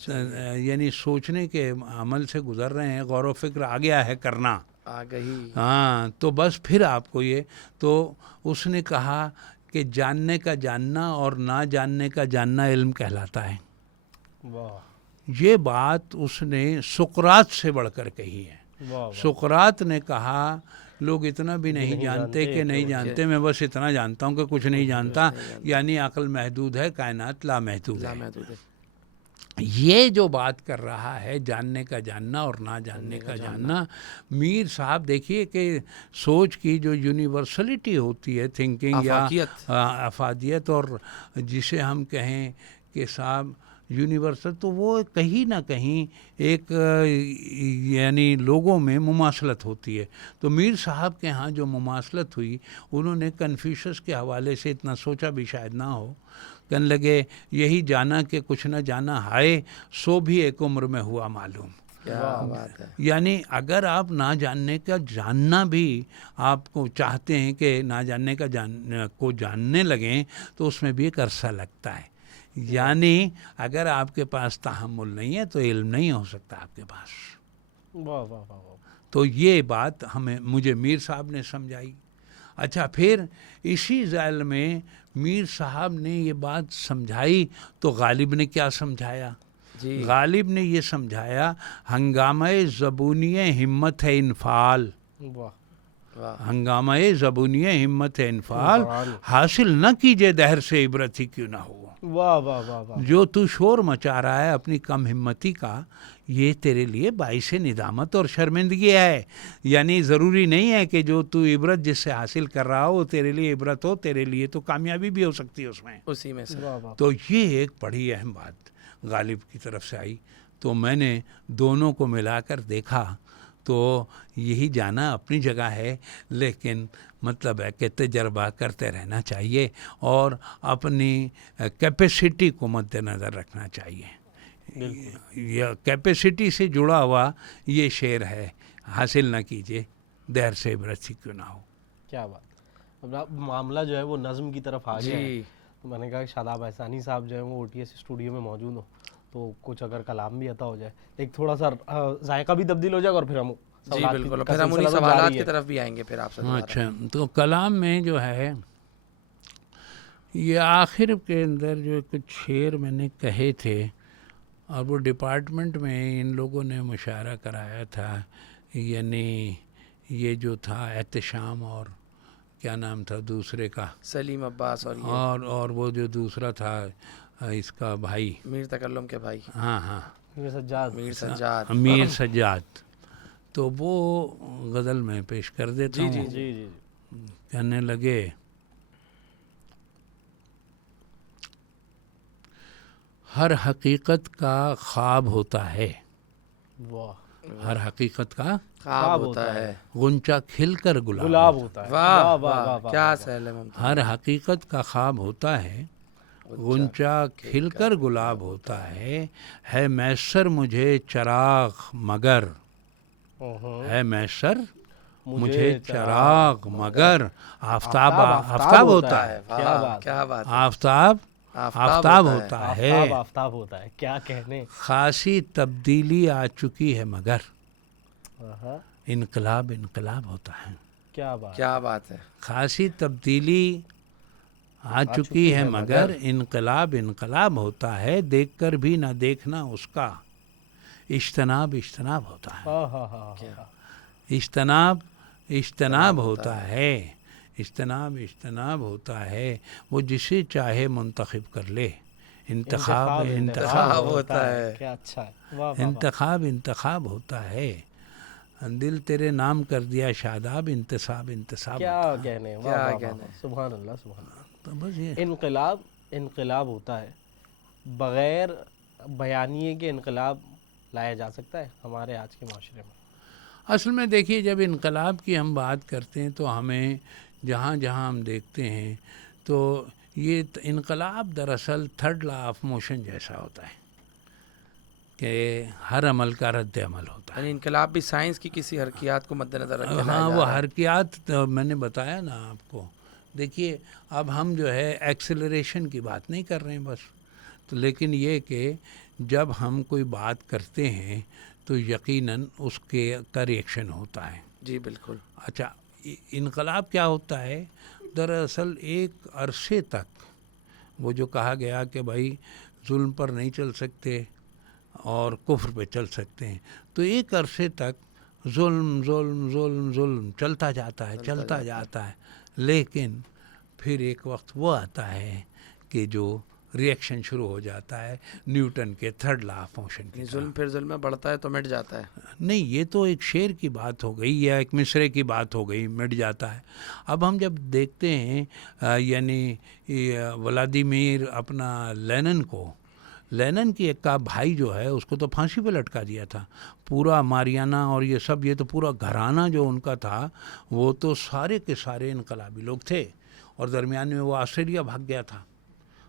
यानी सोचने के अमल से गुजर रहे हैं, गौर व फिक्र आ गया है करना, आ गई, हाँ, तो बस फिर आपको ये, तो उसने कहा कि जानने का जानना और ना जानने का जानना इल्म कहलाता है। वाह, ये बात उसने सुकरात से बढ़कर कही है। वाह, सुकरात ने कहा लोग इतना भी नहीं जानते कि नहीं जानते, मैं बस इतना जानता हूँ कि कुछ नहीं जानता, यानी अक्ल महदूद है, कायनात लामहदूद है। ये जो बात कर रहा है जानने का जानना और ना जानने का जानना, मीर साहब देखिए कि सोच की जो यूनिवर्सलिटी होती है, थिंकिंग या अफादियत, और जिसे हम कहें कि साहब यूनिवर्सल, तो वो कहीं ना कहीं एक यानी लोगों में मुमासलत होती है। तो मीर साहब के यहाँ जो मुमासलत हुई, उन्होंने कन्फ्यूशस के हवाले से इतना सोचा भी शायद ना हो, कहने लगे यही जाना कि कुछ न जाना हाय, सो भी एक उम्र में हुआ मालूम। क्या बात है। यानी अगर आप ना जानने का जानना भी आपको चाहते हैं कि ना जानने का को जानने लगें, तो उसमें भी एक अरसा लगता है। यानी अगर आपके पास तहम्मुल नहीं है तो इल्म नहीं हो सकता आपके पास। वाह वाह वाह वाह। तो ये बात मुझे मीर साहब ने समझाई। अच्छा, फिर इसी ज़ैल में मीर साहब ने ये बात समझाई तो गालिब ने क्या समझाया जी? गालिब ने ये समझाया, हंगामे ज़बूनिये हिम्मत है इनफाल, हंगामे ज़बूनिये हिम्मत है इनफाल, हासिल न कीजिए दहर से इबरत ही क्यों ना हो। वाह वाह वाह वाह। जो तू शोर मचा रहा है अपनी कम हिम्मती का, ये तेरे लिए बाइसे निदामत और शर्मिंदगी है। यानी ज़रूरी नहीं है कि जो तू इबरत जिससे हासिल कर रहा हो तेरे लिए इबरत हो, तेरे लिए तो कामयाबी भी हो सकती है उसमें, उसी में से। तो ये एक बड़ी अहम बात गालिब की तरफ से आई। तो मैंने दोनों को मिलाकर देखा तो यही जाना अपनी जगह है, लेकिन मतलब है कि तजर्बा करते रहना चाहिए और अपनी कैपेसिटी को मद्देनज़र रखना चाहिए। यह कैपेसिटी से जुड़ा हुआ ये शेर है, हासिल न कीजिए देर से इबरत ही क्यों ना हो। क्या बात। अब मामला जो है वो नज़्म की तरफ आ गया है। तो मैंने कहा शादाब एहसानी साहब जो है वो OTS स्टूडियो में मौजूद हो, तो कुछ अगर कलाम भी अता हो जाए, एक थोड़ा सा जायका भी तब्दील हो जाएगा और फिर हम जी बिल्कुल, फिर हम उन्हीं सवालात की तरफ भी आएंगे फिर आपसे। अच्छा, तो कलाम में जो है ये आखिर के अंदर जो कुछ शेर मैंने कहे थे, और वो डिपार्टमेंट में इन लोगों ने मुशायरा कराया था, यानी ये जो था एहतशाम और क्या नाम था दूसरे का, सलीम अब्बास, और वो जो दूसरा था इसका भाई, मीर तकल्लुम के भाई, हाँ, मीर सज्जाद। तो वो गज़ल में पेश कर देता हूँ। जी। कहने लगे, हर हकीकत का ख्वाब होता है, हर हकीकत का ख्वाब होता है, गुंचा खिलकर गुलाब होता है। वाह वाह, क्या सहल है। हर हकीकत का ख्वाब होता है, गुंचा खिलकर गुलाब होता है मैसर मुझे चराग मगर, है मैसर मुझे चराग मगर आफताब आफताब आफताब होता होता है। है। क्या बात है। क्या बात है। आफताब आफताब होता है। आफताब आफताब होता है, क्या कहने। खासी तब्दीली आ चुकी है मगर आहा, इनकलाब इनकलाब होता है। क्या बात। क्या बात है। खासी तब्दीली आ चुकी है मगर इनकलाब इनकलाब होता है। देखकर भी ना देखना उसका इज्तनाब इज्तनाब होता है। हाँ, इज्तनाब इज्तनाब होता है। इज्तनाब इज्तनाब होता है। वो जिसे चाहे मुंतखब कर ले। इंतखाब इंतखाब होता है। क्या अच्छा है, वाह वाह वाह। इंतखाब इंतखाब होता है। दिल तेरे नाम कर दिया शादाब इंतसाब इंतसाब क्या होता है। कहने, वाह क्या वाह वाह कहने। वाह, सुभान अल्लाह सुभान अल्लाह। तो बस ये इनकलाब इनकलाब होता है, बग़ैर बयानिए के इनकलाब लाया जा सकता है हमारे आज के माशरे में। असल में देखिए, जब इनकलाब की हम बात करते हैं तो हमें जहाँ जहाँ हम देखते हैं तो ये इनकलाब दरअसल थर्ड लॉ ऑफ मोशन जैसा होता है कि हर अमल का रद्द अमल होता है। यानी इनकलाब भी साइंस की किसी हरकियात को मद्देनजर रख के लाया हाँ, जा वो रहा है। हरकियात तो मैंने बताया ना आपको। देखिए, अब हम जो है एक्सेलरेशन की बात नहीं कर रहे हैं बस, तो लेकिन ये कि जब हम कोई बात करते हैं तो यकीनन उसके का रिएक्शन होता है। जी बिल्कुल। अच्छा, इनकलाब क्या होता है? दरअसल एक अरसे तक वो जो कहा गया कि भाई जुल्म पर नहीं चल सकते और कुफ्र पे चल सकते हैं, तो एक अरसे तक जुल्म जुल्म जुल्म जुल्म चलता जाता है। लेकिन फिर एक वक्त वो आता है कि जो रिएक्शन शुरू हो जाता है न्यूटन के थर्ड लॉ ऑफ मोशन की तरह। जुल्म फिर जुल्म में बढ़ता है तो मिट जाता है। नहीं, ये तो एक शेर की बात हो गई या एक मिसरे की बात हो गई, मिट जाता है। अब हम जब देखते हैं यानी व्लादिमीर अपना लेनिन की एक का भाई जो है उसको तो फांसी पे लटका दिया था। पूरा मारियाना और ये सब, ये तो पूरा घराना जो उनका था वो तो सारे के सारे इनकलाबी लोग थे और दरमियान में वो ऑस्ट्रेलिया भाग गया था।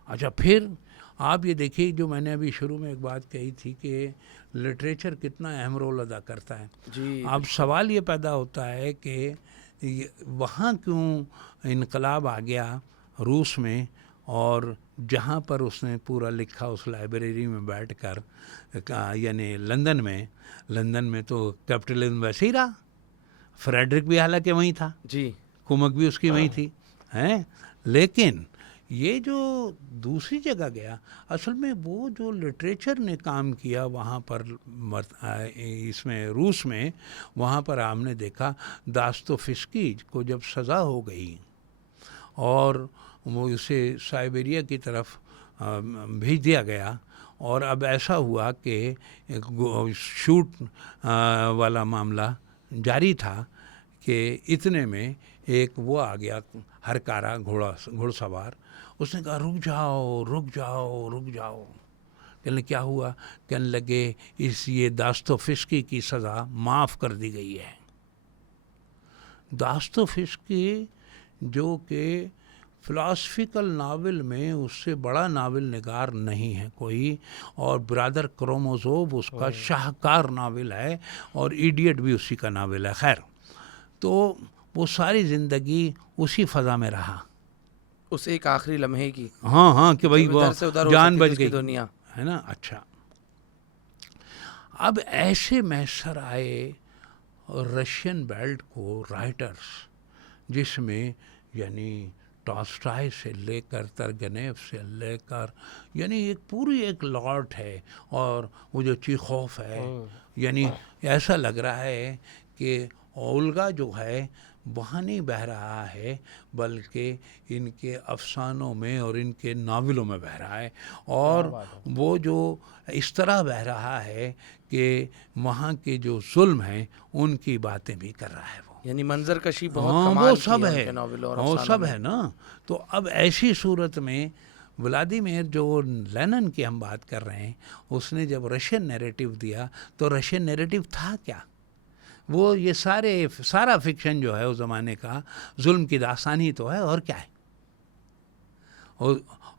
अच्छा, फिर आप ये देखिए, जो मैंने अभी शुरू में एक बात कही थी कि लिटरेचर कितना अहम रोल अदा करता है। जी। अब सवाल ये पैदा होता है कि वहाँ क्यों इनकलाब आ गया रूस में, और जहाँ पर उसने पूरा लिखा उस लाइब्रेरी में बैठकर, यानी लंदन में तो कैपिटलिज्म वैसे ही रहा। फ्रेडरिक भी हालांकि वहीं था जी। कुमक भी उसकी वहीं थी, हैं। लेकिन ये जो दूसरी जगह गया, असल में वो जो लिटरेचर ने काम किया वहाँ पर इसमें रूस में, वहाँ पर हमने देखा दास्तोवस्की को जब सज़ा हो गई और वो उसे साइबेरिया की तरफ भेज दिया गया, और अब ऐसा हुआ कि शूट वाला मामला जारी था कि इतने में एक वो आ गया हरकारा घुड़सवार। उसने कहा रुक जाओ। कहने क्या हुआ? कहने लगे ये दास्तोवस्की की सज़ा माफ़ कर दी गई है। दास्तोवस्की जो कि फ़िलासफ़िकल नावल में उससे बड़ा नावल निगार नहीं है कोई, और ब्रदर क्रोमोज़ोव उसका शाहकार नावल है, और इडियट भी उसी का नावल है। खैर, तो वो सारी ज़िंदगी उसी फ़ज़ा में रहा, उस एक आखिरी लम्हे की। हाँ कि भाई वो इधर से उधर हो जान सकती बच थी उसकी गई, दुनिया। है ना। अच्छा, अब ऐसे मैसर आए रशियन बेल्ट को राइटर्स, जिसमें यानी टॉल्स्टॉय से लेकर तरगनेव से लेकर, यानी एक पूरी एक लॉट है, और वो जो चीखोफ है, यानी ऐसा लग रहा है कि ओल्गा जो है वहाँ नहीं बह रहा है, बल्कि इनके अफसानों में और इनके नावलों में बह रहा है, और वो जो इस तरह बह रहा है कि वहाँ के जो जुल्म हैं उनकी बातें भी कर रहा है वो। यानी मंजर कशी बहुत हाँ, कमाल वो की सब है है, उनके नॉवेलों और वो अफसानों सब में। है ना। तो अब ऐसी सूरत में व्लादिमीर जो लेनिन की हम बात कर रहे हैं, उसने जब रशियन नैरेटिव दिया तो रशियन नैरेटिव था क्या? वो ये सारा फिक्शन जो है उस ज़माने का जुल्म की दास्तान ही तो है, और क्या है।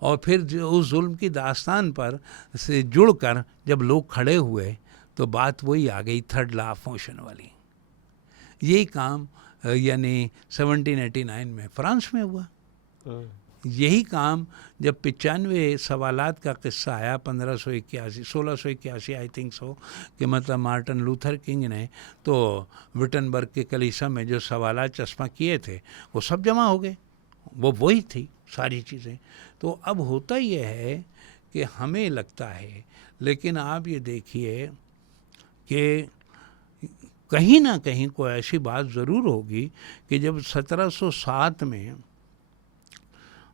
और फिर जो उस जुल्म की दास्तान पर से जुड़कर जब लोग खड़े हुए तो बात वही आ गई थर्ड लॉ ऑफ मोशन वाली। यही काम यानी 1789 में फ्रांस में हुआ। यही काम जब 95 सवालात का किस्सा आया 1681 आई थिंक सो, कि मतलब मार्टिन लूथर किंग ने तो विटनबर्ग के कलीसिया में जो सवालात चश्मा किए थे वो सब जमा हो गए, वो वही थी सारी चीज़ें। तो अब होता यह है कि हमें लगता है, लेकिन आप ये देखिए कि कहीं ना कहीं कोई ऐसी बात ज़रूर होगी कि जब 1707 में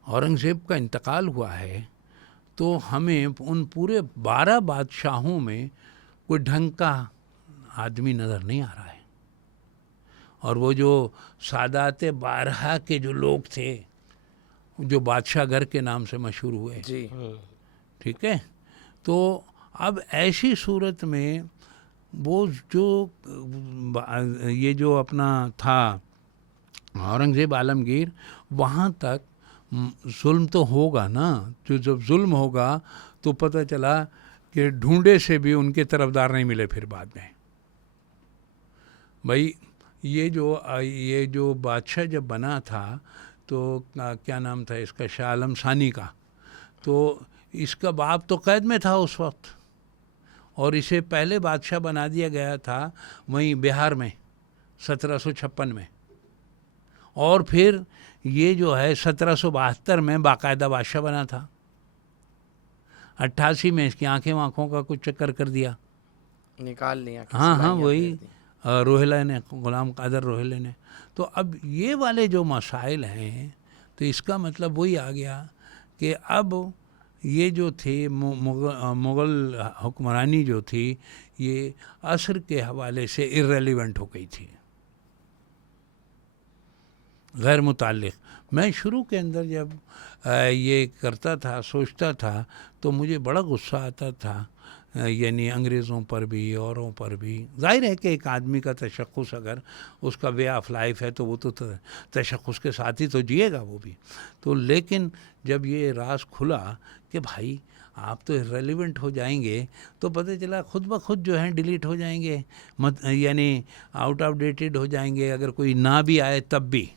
औरंगज़ेब का इंतकाल हुआ है तो हमें उन पूरे 12 बादशाहों में कोई ढंग का आदमी नज़र नहीं आ रहा है। और वो जो सादात 12 के जो लोग थे, जो बादशाह घर के नाम से मशहूर हुए, जी ठीक है, तो अब ऐसी सूरत में वो जो ये जो अपना था औरंगज़ेब आलमगीर, वहाँ तक जुल्म तो होगा ना। जो जब जुल्म होगा तो पता चला कि ढूंढे से भी उनके तरफदार नहीं मिले फिर बाद में। भाई ये जो बादशाह जब बना था तो क्या नाम था इसका, शाह आलम सानी का, तो इसका बाप तो कैद में था उस वक्त, और इसे पहले बादशाह बना दिया गया था वहीं बिहार में 1756 में, और फिर ये जो है 1772 में बाकायदा बादशाह बना था। 88 में इसकी आंखों का कुछ चक्कर कर दिया, निकाल लिया। हाँ वही रोहिला ने, गुलाम कादर रोहिला ने। तो अब ये वाले जो मसाइल हैं, तो इसका मतलब वही आ गया कि अब ये जो थे मुग़ल हुक्मरानी जो थी, ये असर के हवाले से इर्रेलेवेंट हो गई थी, गैर मुताल्लिक़। मैं शुरू के अंदर जब ये करता था, सोचता था, तो मुझे बड़ा गुस्सा आता था, यानी अंग्रेज़ों पर भी औरों पर भी। जाहिर है कि एक आदमी का तशख़्ख़ुस अगर उसका वे ऑफ लाइफ है तो वो तो तशख़्ख़ुस के साथ ही तो जिएगा वो भी। तो लेकिन जब ये राज खुला कि भाई आप तो इर्रेलेवेंट हो जाएंगे, तो पता चला खुद ब खुद जो है डिलीट हो जाएंगे, यानी आउट ऑफ डेटेड हो जाएंगे, अगर कोई ना भी आए तब भी।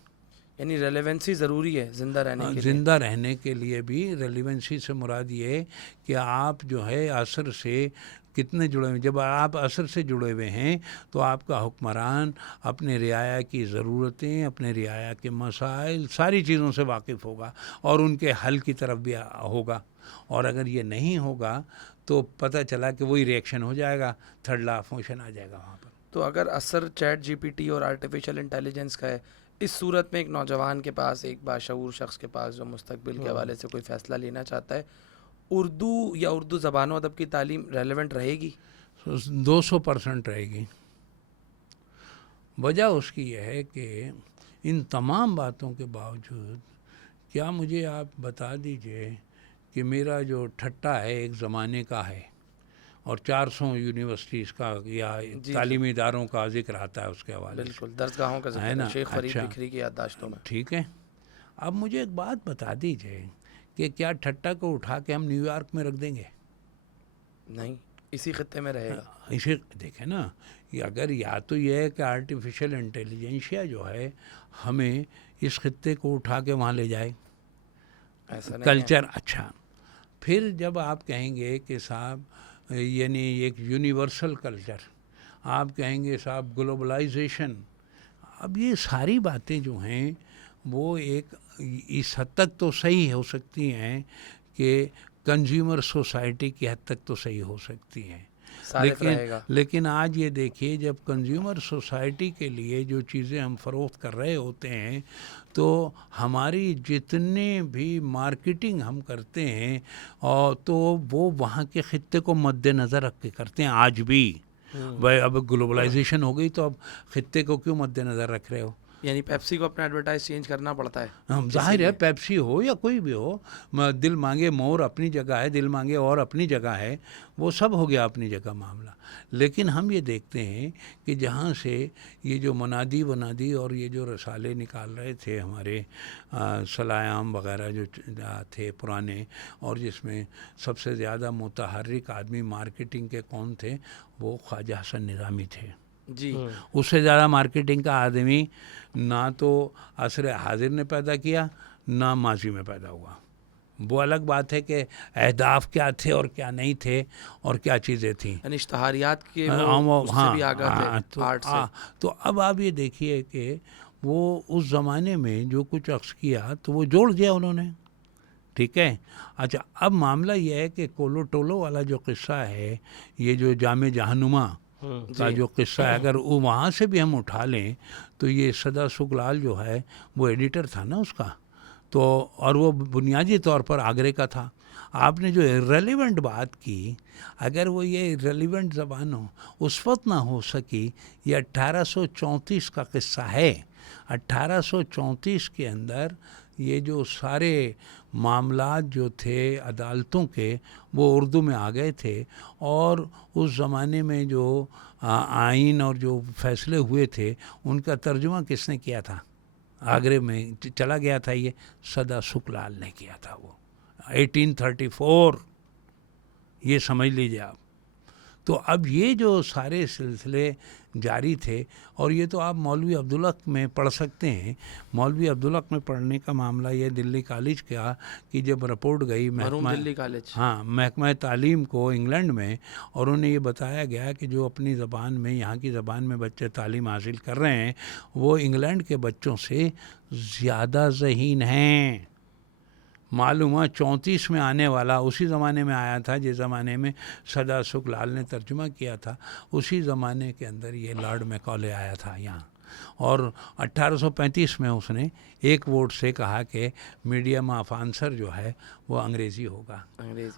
यानी रेलेवेंसी ज़रूरी है ज़िंदा रहने के लिए। ज़िंदा रहने के लिए भी रेलेवेंसी से मुराद ये कि आप जो है असर से कितने जुड़े हुए। जब आप असर से जुड़े हुए हैं तो आपका हुक्मरान अपने रियाया की ज़रूरतें, अपने रियाया के मसाइल, सारी चीज़ों से वाकिफ़ होगा और उनके हल की तरफ भी होगा। और अगर ये नहीं होगा तो पता चला कि वही रिएक्शन हो जाएगा, थर्ड लॉ ऑफ मोशन आ जाएगा वहाँ पर। तो अगर असर चैट जीपीटी और आर्टिफिशियल इंटेलिजेंस का है, इस सूरत में एक नौजवान के पास, एक बाशऊर शख्स के पास जो मुस्तकबिल के हवाले से कोई फ़ैसला लेना चाहता है, उर्दू या उर्दू ज़बान व अदब की तालीम रेलेवेंट रहेगी? 200% रहेगी। वजह उसकी यह है कि इन तमाम बातों के बावजूद क्या मुझे आप बता दीजिए कि मेरा जो ठट्टा है एक ज़माने का है और 400 यूनिवर्सिटीज़ का या तालीमी इदारों का जिक्र आता है उसके हवाले, बिल्कुल दरसगाहों का जिक्र है ना, शेख फरीद बिखरी की याददाश्तों में। ठीक है, अब मुझे एक बात बता दीजिए कि क्या ठट्टा को उठा के हम न्यूयॉर्क में रख देंगे? नहीं, इसी खत्ते में रहेगा। इसे देखें ना, ये अगर या तो ये है कि आर्टिफिशियल इंटेलिजेंशिया जो है हमें इस खत्ते को उठा के वहाँ ले जाए, ऐसा नहीं कल्चर। अच्छा, फिर जब आप कहेंगे कि साहब यानी एक यूनिवर्सल कल्चर, आप कहेंगे साहब ग्लोबलाइजेशन, अब ये सारी बातें जो हैं वो एक इस हद तक तो सही हो सकती हैं कि कंज्यूमर सोसाइटी की हद तक तो सही हो सकती हैं, लेकिन आज ये देखिए जब कंज्यूमर सोसाइटी के लिए जो चीज़ें हम फ़रोख्त कर रहे होते हैं तो हमारी जितने भी मार्केटिंग हम करते हैं और तो वो वहाँ के खित्ते को मद्देनज़र रख के करते हैं आज भी। भाई अब ग्लोबलाइजेशन हो गई तो अब खित्ते को क्यों मद्देनज़र रख रहे हो? यानी पेप्सी को अपना एडवर्टाइज चेंज करना पड़ता है। हम जाहिर है पेप्सी हो या कोई भी हो, दिल मांगे मोर अपनी जगह है, दिल मांगे और अपनी जगह है, वो सब हो गया अपनी जगह मामला। लेकिन हम ये देखते हैं कि जहाँ से ये जो मुनादी वनादी और ये जो रसाले निकाल रहे थे हमारे सलायाम वगैरह जो थे पुराने, और जिसमें सबसे ज़्यादा मुतहर्रिक आदमी मार्केटिंग के कौन थे, वो ख्वाजा हसन निज़ामी थे। जी। उससे ज़्यादा मार्केटिंग का आदमी ना तो असर हाजिर ने पैदा किया, ना माजी में पैदा हुआ। वो अलग बात है कि अहदाफ क्या थे और क्या नहीं थे और क्या चीज़ें थी। यानी इश्तहारियात के वो उससे भी आगे थे, आर्ट से। तो अब आप ये देखिए कि वो उस ज़माने में जो कुछ अक्स किया तो वो जोड़ दिया उन्होंने, ठीक है। अच्छा, अब मामला ये है कि कोलो टोलो वाला जो किस्सा है, ये जो जामे जहानुमा का जो किस्सा है, अगर वो वहाँ से भी हम उठा लें तो ये सदा सुखलाल जो है वो एडिटर था ना उसका, तो और वो बुनियादी तौर पर आगरे का था। आपने जो इर्रेलेवेंट बात की, अगर वो ये इर्रेलेवेंट ज़बान हो उस वक्त ना हो सकी, ये 1834 का किस्सा है। 1834 के अंदर ये जो सारे मामलात जो थे अदालतों के वो उर्दू में आ गए थे, और उस ज़माने में जो आइन और जो फैसले हुए थे उनका तर्जुमा किसने किया था? आगरे में चला गया था, ये सदा सुखलाल ने किया था वो 1834, ये समझ लीजिए आप। तो अब ये जो सारे सिलसिले जारी थे, और ये तो आप मौलवी अब्दुल्ला में पढ़ सकते हैं। मौलवी अब्दुल्ला में पढ़ने का मामला ये दिल्ली कॉलेज का कि जब रिपोर्ट गई दिल्ली कॉलेज, हाँ, महकमा तालीम को इंग्लैंड में, और उन्हें ये बताया गया कि जो अपनी ज़बान में, यहाँ की ज़बान में बच्चे तालीम हासिल कर रहे हैं वो इंग्लैंड के बच्चों से ज़्यादा ज़हीन हैं। मालूम हुआ 34 में आने वाला उसी ज़माने में आया था जिस ज़माने में सदा सुखलाल ने तर्जुमा किया था। उसी ज़माने के अंदर ये लॉर्ड मैकॉले आया था यहाँ, और 1835 में उसने एक वोट से कहा कि मीडियम ऑफ आंसर जो है वो अंग्रेज़ी होगा।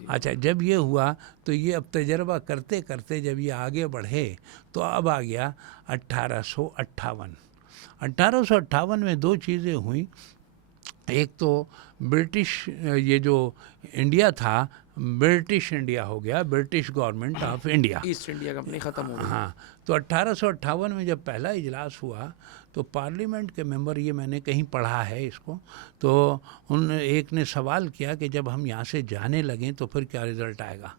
अच्छा, जब ये हुआ तो ये अब तजर्बा करते करते जब ये आगे बढ़े तो अब आ गया 1858। 1858 में दो चीज़ें हुई। एक तो ब्रिटिश, ये जो इंडिया था ब्रिटिश इंडिया हो गया, British government of India, east India company ख़त्म हो गई। हाँ, तो 1858 में जब पहला इजलास हुआ तो पार्लियामेंट के मेंबर, ये मैंने कहीं पढ़ा है इसको, तो उन एक ने सवाल किया कि जब हम यहाँ से जाने लगें तो फिर क्या रिज़ल्ट आएगा?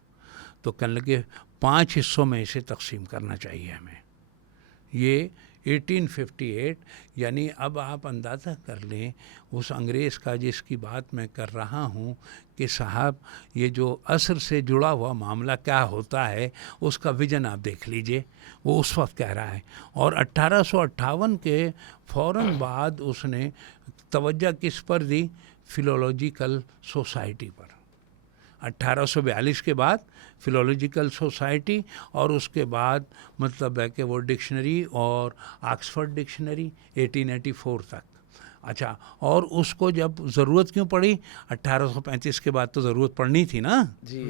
तो कहने लगे 5 हिस्सों में इसे तकसीम करना चाहिए हमें। ये 1858, यानी अब आप अंदाज़ा कर लें उस अंग्रेज़ का जिसकी बात मैं कर रहा हूँ कि साहब ये जो असर से जुड़ा हुआ मामला क्या होता है उसका विजन आप देख लीजिए, वो उस वक्त कह रहा है। और 1858 के फ़ौरन बाद उसने तवज्जो किस पर दी? फ़िलोलॉजिकल सोसाइटी पर। 1842 के बाद फ़िलोलॉजिकल सोसाइटी, और उसके बाद मतलब है कि वो डिक्शनरी और ऑक्सफोर्ड डिक्शनरी 1884 तक। अच्छा, और उसको जब ज़रूरत क्यों पड़ी? 1835 के बाद तो ज़रूरत पड़नी थी ना जी।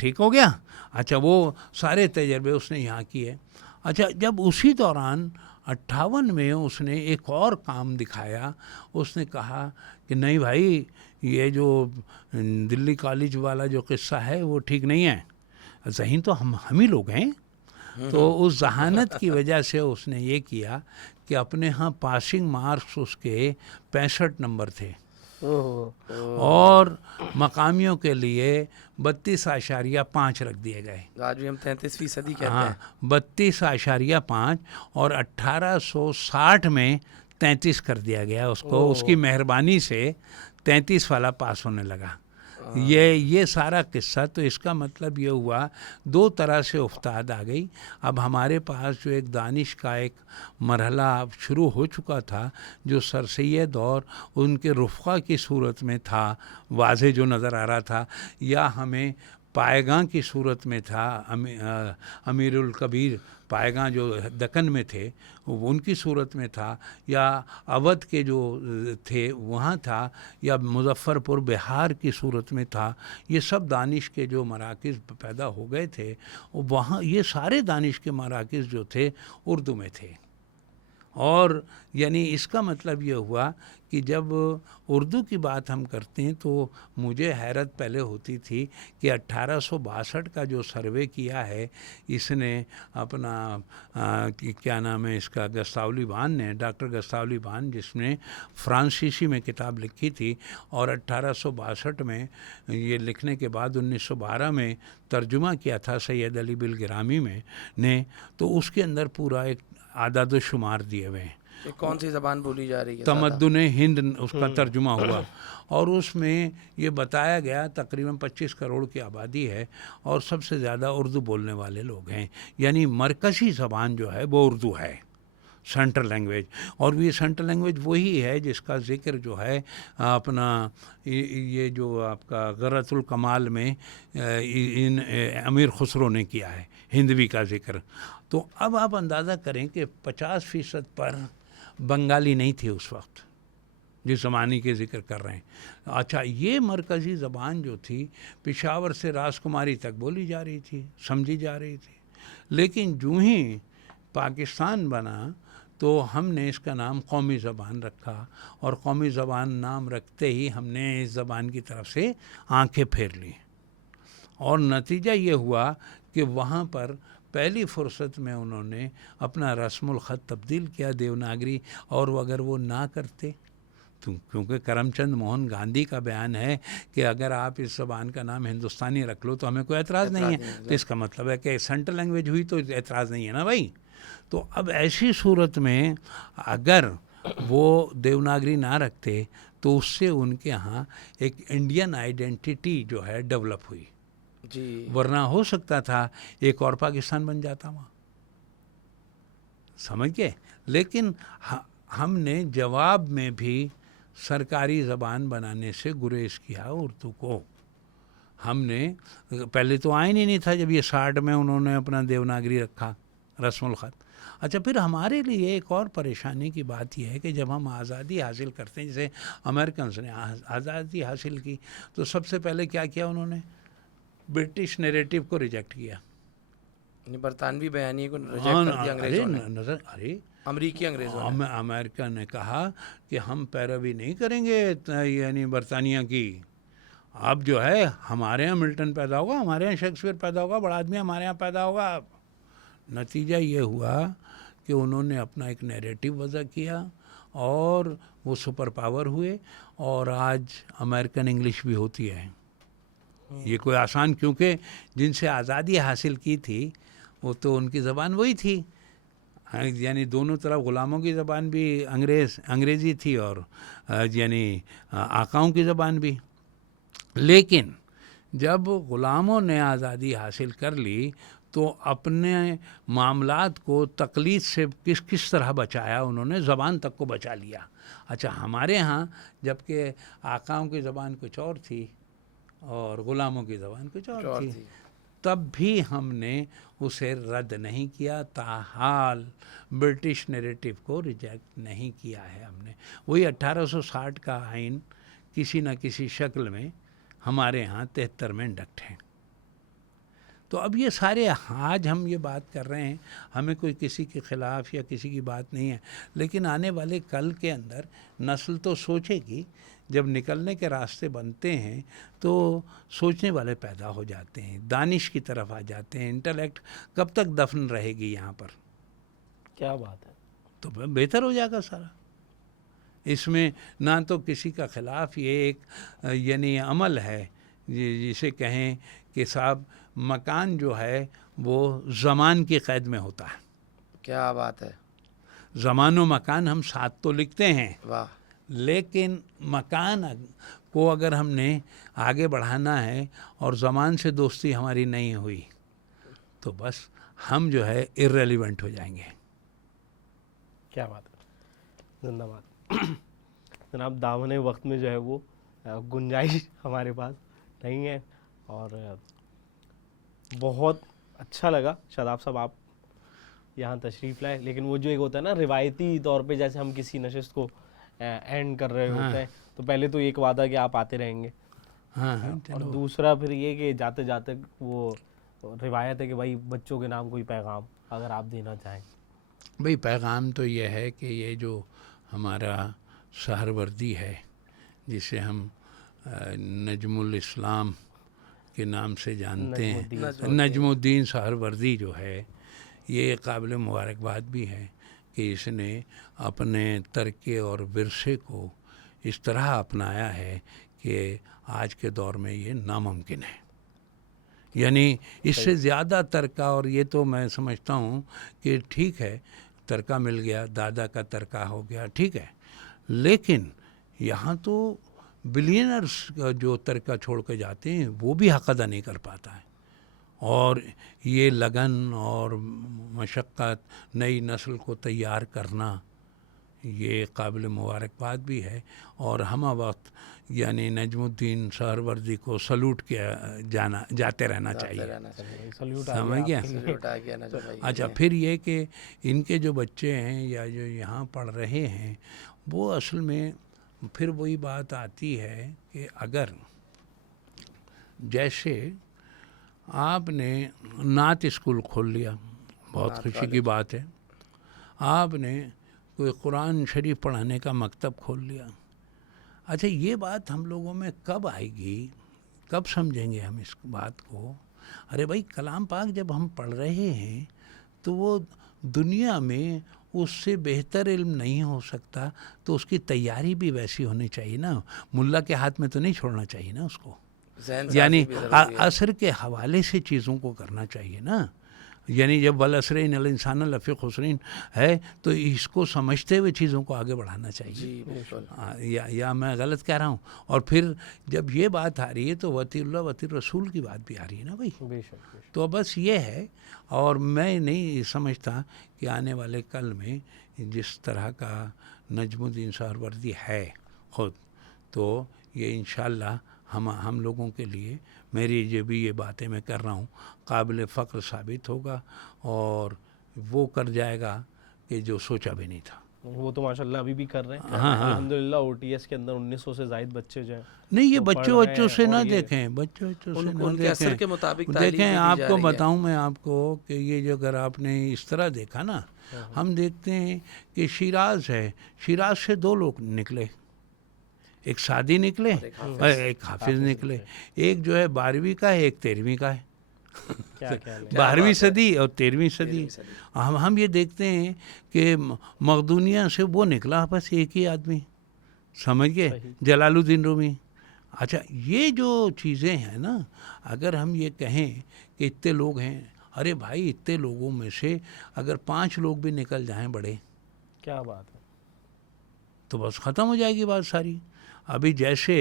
ठीक हो गया। अच्छा, वो सारे तजर्बे उसने यहाँ किए। अच्छा, जब उसी दौरान 58 में उसने एक और काम दिखाया। उसने कहा कि नहीं भाई, ये जो दिल्ली कॉलेज वाला जो किस्सा है वो ठीक नहीं है, ज़हीन तो हम ही लोग हैं। तो उस जहानत की वजह से उसने ये किया कि अपने यहाँ पासिंग मार्क्स उसके 65 नंबर थे, और मकामियों के लिए 32.5 रख दिए गए। आज भी हम 33% कहते हैं। हाँ, 32.5, और 1860 में 33 कर दिया गया उसको। उसकी मेहरबानी से 33 वाला पास होने लगा। ये सारा किस्सा, तो इसका मतलब ये हुआ दो तरह से उफ्ताद आ गई। अब हमारे पास जो एक दानिश का एक मरहला शुरू हो चुका था जो सर सैयद और उनके रुफ़क़ा की सूरत में था, वाज़े जो नज़र आ रहा था, या हमें पायगां की सूरत में था, अमीरुल कबीर पायगां जो दक्कन में थे उनकी सूरत में था, या अवध के जो थे वहाँ था, या मुज़फ़्फ़रपुर बिहार की सूरत में था। ये सब दानिश के जो मराकिज़ पैदा हो गए थे वहाँ, ये सारे दानिश के मराकिज़ जो थे उर्दू में थे। और यानी इसका मतलब ये हुआ कि जब उर्दू की बात हम करते हैं तो मुझे हैरत पहले होती थी कि 1862 का जो सर्वे किया है इसने अपना क्या नाम है इसका, गस्तावली बान ने, डॉक्टर गस्तावली बान, जिसने फ्रांसीसी में किताब लिखी थी और 1862 में ये लिखने के बाद 1912 में तर्जुमा किया था सैयद अली बिल गिरामी में ने, तो उसके अंदर पूरा एक आदाद शुमार दिए हुए हैं। ये कौन सी ज़बान बोली जा रही है? तमद्दुन हिंद उसका तर्जुमा हुआ और उसमें ये बताया गया तकरीबन 25 करोड़ की आबादी है और सबसे ज़्यादा उर्दू बोलने वाले लोग हैं, यानी मरकज़ी ज़बान जो है वो उर्दू है, सेंट्रल लैंग्वेज। और ये सेंट्रल लैंग्वेज वही है जिसका ज़िक्र जो है अपना ये जो आपका ग़रतुल कमाल में इन अमीर खुसरो ने किया है, हिंदवी का ज़िक्र। तो अब आप अंदाज़ा करें कि 50% पर बंगाली नहीं थे उस वक्त जिस ज़माने के ज़िक्र कर रहे हैं। अच्छा, ये मरकज़ी ज़बान जो थी पेशावर से राजकुमारी तक बोली जा रही थी, समझी जा रही थी, लेकिन जो ही पाकिस्तान बना तो हमने इसका नाम कौमी ज़बान रखा और कौमी ज़बान नाम रखते ही हमने इस ज़बान की तरफ से आंखें फेर ली और नतीजा ये हुआ कि वहाँ पर पहली फुर्सत में उन्होंने अपना रस्मुल ख़त तब्दील किया देवनागरी, और अगर वो ना करते तो, क्योंकि करमचंद मोहन गांधी का बयान है कि अगर आप इस ज़बान का नाम हिंदुस्तानी रख लो तो हमें कोई एतराज़ नहीं है, तो इसका मतलब है कि सेंट्रल लैंग्वेज हुई तो एतराज़ नहीं है ना भाई। तो अब ऐसी सूरत में अगर वो देवनागरी ना रखते तो उससे उनके यहाँ एक इंडियन आइडेंटिटी जो है डेवलप हुई जी, वरना हो सकता था एक और पाकिस्तान बन जाता वहाँ, समझ गए। लेकिन हमने जवाब में भी सरकारी ज़बान बनाने से गुरेज किया उर्दू को। हमने पहले तो आइन ही नहीं था जब ये 60 में उन्होंने अपना देवनागरी रखा रस्मुल ख़त। अच्छा, फिर हमारे लिए एक और परेशानी की बात यह है कि जब हम आज़ादी हासिल करते हैं, जैसे अमेरिकन ने आज़ादी हासिल की तो सबसे पहले क्या किया उन्होंने, ब्रिटिश नैरेटिव को रिजेक्ट किया, बरतानवी बयानी को रिजेक्ट कर दिया अंग्रेजों ने। अरे अमरीकी अंग्रेजों ने, अमेरिका ने कहा कि हम पैरवी नहीं करेंगे यानी बरतानिया की। अब जो है हमारे यहाँ मिल्टन पैदा होगा, हमारे यहाँ शेक्सपियर पैदा होगा, बड़ा आदमी हमारे यहाँ पैदा होगा। नतीजा ये हुआ कि उन्होंने अपना एक नैरेटिव वज़ा किया और वो सुपर पावर हुए और आज अमेरिकन इंग्लिश भी होती है। ये कोई आसान, क्योंकि जिनसे आज़ादी हासिल की थी वो तो उनकी ज़बान वही थी, यानी दोनों तरफ ग़ुलामों की ज़बान भी अंग्रेज़ी थी और यानी आकाओं की ज़बान भी। लेकिन जब ग़ुलामों ने आज़ादी हासिल कर ली तो अपने मामलात को तकलीद से किस तरह बचाया, उन्होंने ज़बान तक को बचा लिया। अच्छा, हमारे यहाँ जबकि आकाओं की ज़बान कुछ और थी और ग़ुलामों की ज़बान कुछ और थी, तब भी हमने उसे रद्द नहीं किया, ताहाल ब्रिटिश नैरेटिव को रिजेक्ट नहीं किया है हमने। वही 1860 का आइन किसी न किसी शक्ल में हमारे यहाँ 73 में इंडक्ट है। तो अब ये सारे आज हम ये बात कर रहे हैं, हमें कोई किसी के ख़िलाफ़ या किसी की बात नहीं है, लेकिन आने वाले कल के अंदर नस्ल तो सोचेगी। जब निकलने के रास्ते बनते हैं तो सोचने वाले पैदा हो जाते हैं, दानिश की तरफ आ जाते हैं। इंटेलेक्ट कब तक दफन रहेगी यहाँ पर? क्या बात है। तो बेहतर हो जाएगा सारा। इसमें ना तो किसी का ख़िलाफ़, ये एक यानी अमल है जिसे कहें कि साहब मकान जो है वो ज़मान की क़ैद में होता है। क्या बात है। ज़मान व मकान हम साथ तो लिखते हैं, वाह, लेकिन मकान को अगर हमने आगे बढ़ाना है और ज़मान से दोस्ती हमारी नहीं हुई तो बस हम जो है इर्रेलिवेंट हो जाएंगे। क्या बात है, धन्यवाद जनाब। दामने वक्त में जो है वो गुंजाइश हमारे पास नहीं है और बहुत अच्छा लगा शादाब साहब आप यहाँ तशरीफ़ लाए। लेकिन वो जो एक होता है ना रिवायती तौर पे, जैसे हम किसी नशिस्त को एंड कर रहे होते हैं तो पहले तो एक वादा कि आप आते रहेंगे, और दूसरा फिर ये कि जाते जाते वो रिवायत है कि भाई बच्चों के नाम कोई पैगाम अगर आप देना चाहें। भाई पैगाम तो ये है कि ये जो हमारा सहरवर्दी है, जिसे हम नजमुल इस्लाम के नाम से जानते हैं, नजमुद्दीन सहरवर्दी जो है, ये काबिल मुबारकबाद भी है कि इसने अपने तरके और विरसे को इस तरह अपनाया है कि आज के दौर में ये नामुमकिन है। यानी इससे ज़्यादा तरका, और ये तो मैं समझता हूँ कि ठीक है तरका मिल गया, दादा का तरका हो गया, ठीक है, लेकिन यहाँ तो बिलियनर्स जो तरका छोड़ के जाते हैं वो भी हक़ अदा नहीं कर पाता है। और ये लगन और मशक्क़त, नई नस्ल को तैयार करना, ये काबिल मुबारकबाद भी है। और हम वक्त यानी नजमुद्दीन सहरवर्दी को सल्यूट किया जाते रहना चाहिए। समझ गया? अच्छा, फिर ये कि इनके जो बच्चे हैं या जो यहाँ पढ़ रहे हैं, वो असल में फिर वही बात आती है कि अगर जैसे आपने नात स्कूल खोल लिया, बहुत खुशी की बात है, आपने कोई कुरान शरीफ पढ़ाने का मकतब खोल लिया। अच्छा, ये बात हम लोगों में कब आएगी, कब समझेंगे हम इस बात को? अरे भाई, कलाम पाक जब हम पढ़ रहे हैं तो वो दुनिया में उससे बेहतर इल्म नहीं हो सकता, तो उसकी तैयारी भी वैसी होनी चाहिए ना। मुल्ला के हाथ में तो नहीं छोड़ना चाहिए ना उसको, यानी असर के हवाले से चीज़ों को करना चाहिए ना। यानी जब वल असर इन्नल इंसान लफ़ी खुसरीन है तो इसको समझते हुए चीज़ों को आगे बढ़ाना चाहिए। या मैं गलत कह रहा हूँ? और फिर जब ये बात आ रही है तो वतीउल्लाह वतीर रसूल की बात भी आ रही है ना भाई। बेशक। तो बस ये है, और मैं नहीं समझता कि आने वाले कल में जिस तरह का नजमुद्दीन सहरवर्दी है ख़ुद, तो ये इंशाअल्लाह हम लोगों के लिए, मेरी जो भी ये बातें मैं कर रहा हूँ, काबिल फ़ख्र साबित होगा और वो कर जाएगा कि जो सोचा भी नहीं था। वो तो माशाल्लाह अभी भी कर रहे हैं। हाँ। अल्हम्दुलिल्लाह OTS के अंदर 1900 से ज़ायद बच्चे जो हैं, नहीं, ये वो बच्चों से ना और ये देखें, बच्चों से ना उनके असर के मुताबिक तालीम देखें। भी दी जा आपको रही है। बताऊं मैं आपको कि ये जो अगर आपने इस तरह देखा ना, हम देखते हैं कि शिराज है, शिराज से 2 लोग निकले, एक सादी निकले और एक हाफिज निकले। एक जो है 12वीं का है, एक 13वीं का है। क्या 12वीं सदी और 13वीं सदी। हम ये देखते हैं कि मकदूनिया से वो निकला बस एक ही आदमी, समझ गए, जलालुद्दीन रूमी। अच्छा, ये जो चीज़ें हैं ना, अगर हम ये कहें कि इतने लोग हैं, अरे भाई इतने लोगों में से अगर 5 लोग भी निकल जाएं बड़े, क्या बात है, तो बस ख़त्म हो जाएगी बात सारी। अभी जैसे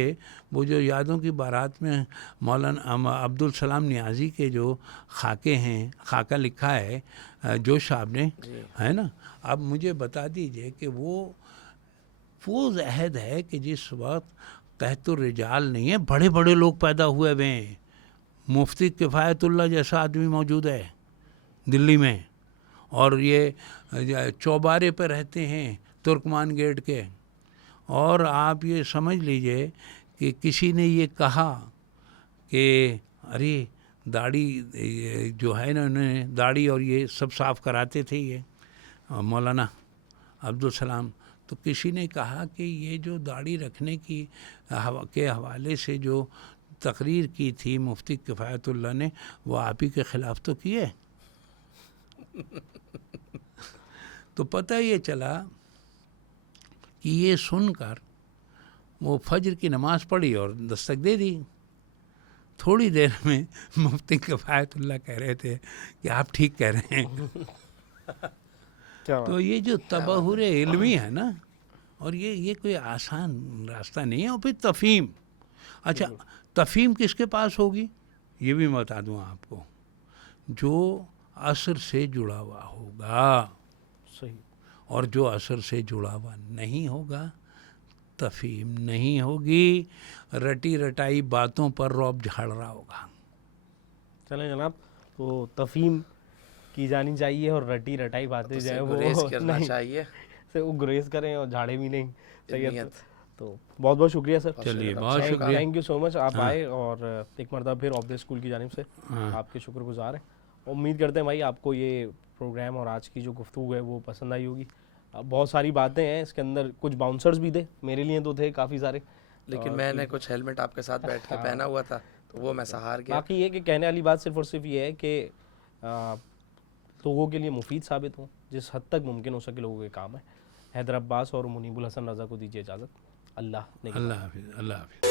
वो जो यादों की बारात में मौलाना अब्दुल सलाम नियाज़ी के जो खाके हैं, खाका लिखा है जोश साहब ने, है ना। अब मुझे बता दीजिए कि वो अहद है कि जिस वक्त कहतुर रिजाल नहीं है, बड़े बड़े लोग पैदा हुए हुए हैं। मुफ्ती किफ़ायतुल्लाह जैसा आदमी मौजूद है दिल्ली में, और ये चौबारे पे रहते हैं तुर्कमान गेट के। और आप ये समझ लीजिए कि किसी ने ये कहा कि अरे दाढ़ी जो है ना, उन्होंने दाढ़ी और ये सब साफ़ कराते थे ये मौलाना अब्दुल सलाम, तो किसी ने कहा कि ये जो दाढ़ी रखने की के हवाले से जो तकरीर की थी मुफ्ती किफ़ायतुल्लाह ने, वो आप ही के ख़िलाफ़ तो किए। तो पता ये चला कि ये सुनकर वो फजर की नमाज़ पढ़ी और दस्तक दे दी। थोड़ी देर में मुफ्ती किफ़ायतुल्लाह कह रहे थे कि आप ठीक कह रहे हैं। तो ये जो तबहुर इल्मी है ना, और ये कोई आसान रास्ता नहीं है। और फिर तफ़हीम, अच्छा तफ़हीम किसके पास होगी ये भी मैं बता दूँ आपको, जो असर से जुड़ा हुआ होगा। सही। और जो असर से जुड़ा हुआ नहीं होगा, तफ़हीम नहीं होगी, रटी रटाई बातों पर रौब झाड़ रहा होगा। चलें जनाब, तो तफ़हीम की जानी चाहिए और रटी रटाई बातें जो है वो करना चाहिए, से वो गुरेज करें और झाड़े भी नहीं। सही है। तो बहुत बहुत शुक्रिया सर। चलिए, बहुत शुक्रिया, थैंक यू सो मच। आप आए और एक मरतबा फिर ऑफ द स्कूल की जानिब से आपके शुक्रगुजार हैं। उम्मीद करते हैं भाई आपको ये प्रोग्राम और आज की जो गुफ्तगू है वो पसंद आई होगी। बहुत सारी बातें हैं इसके अंदर, कुछ बाउंसर्स भी थे, मेरे लिए तो थे काफ़ी सारे, लेकिन मैंने कुछ हेलमेट आपके साथ बैठ के पहना हुआ था तो वो मैं सहार गया। बाकी ये कि कहने वाली बात सिर्फ और सिर्फ ये है कि लोगों के लिए मुफीद साबित हो, जिस हद तक मुमकिन हो सके लोगों के काम है। हैदर अब्बास और मुनीबुल हसन रज़ा को दीजिए इजाज़त। अल्लाह अल्लाह हाफिज़।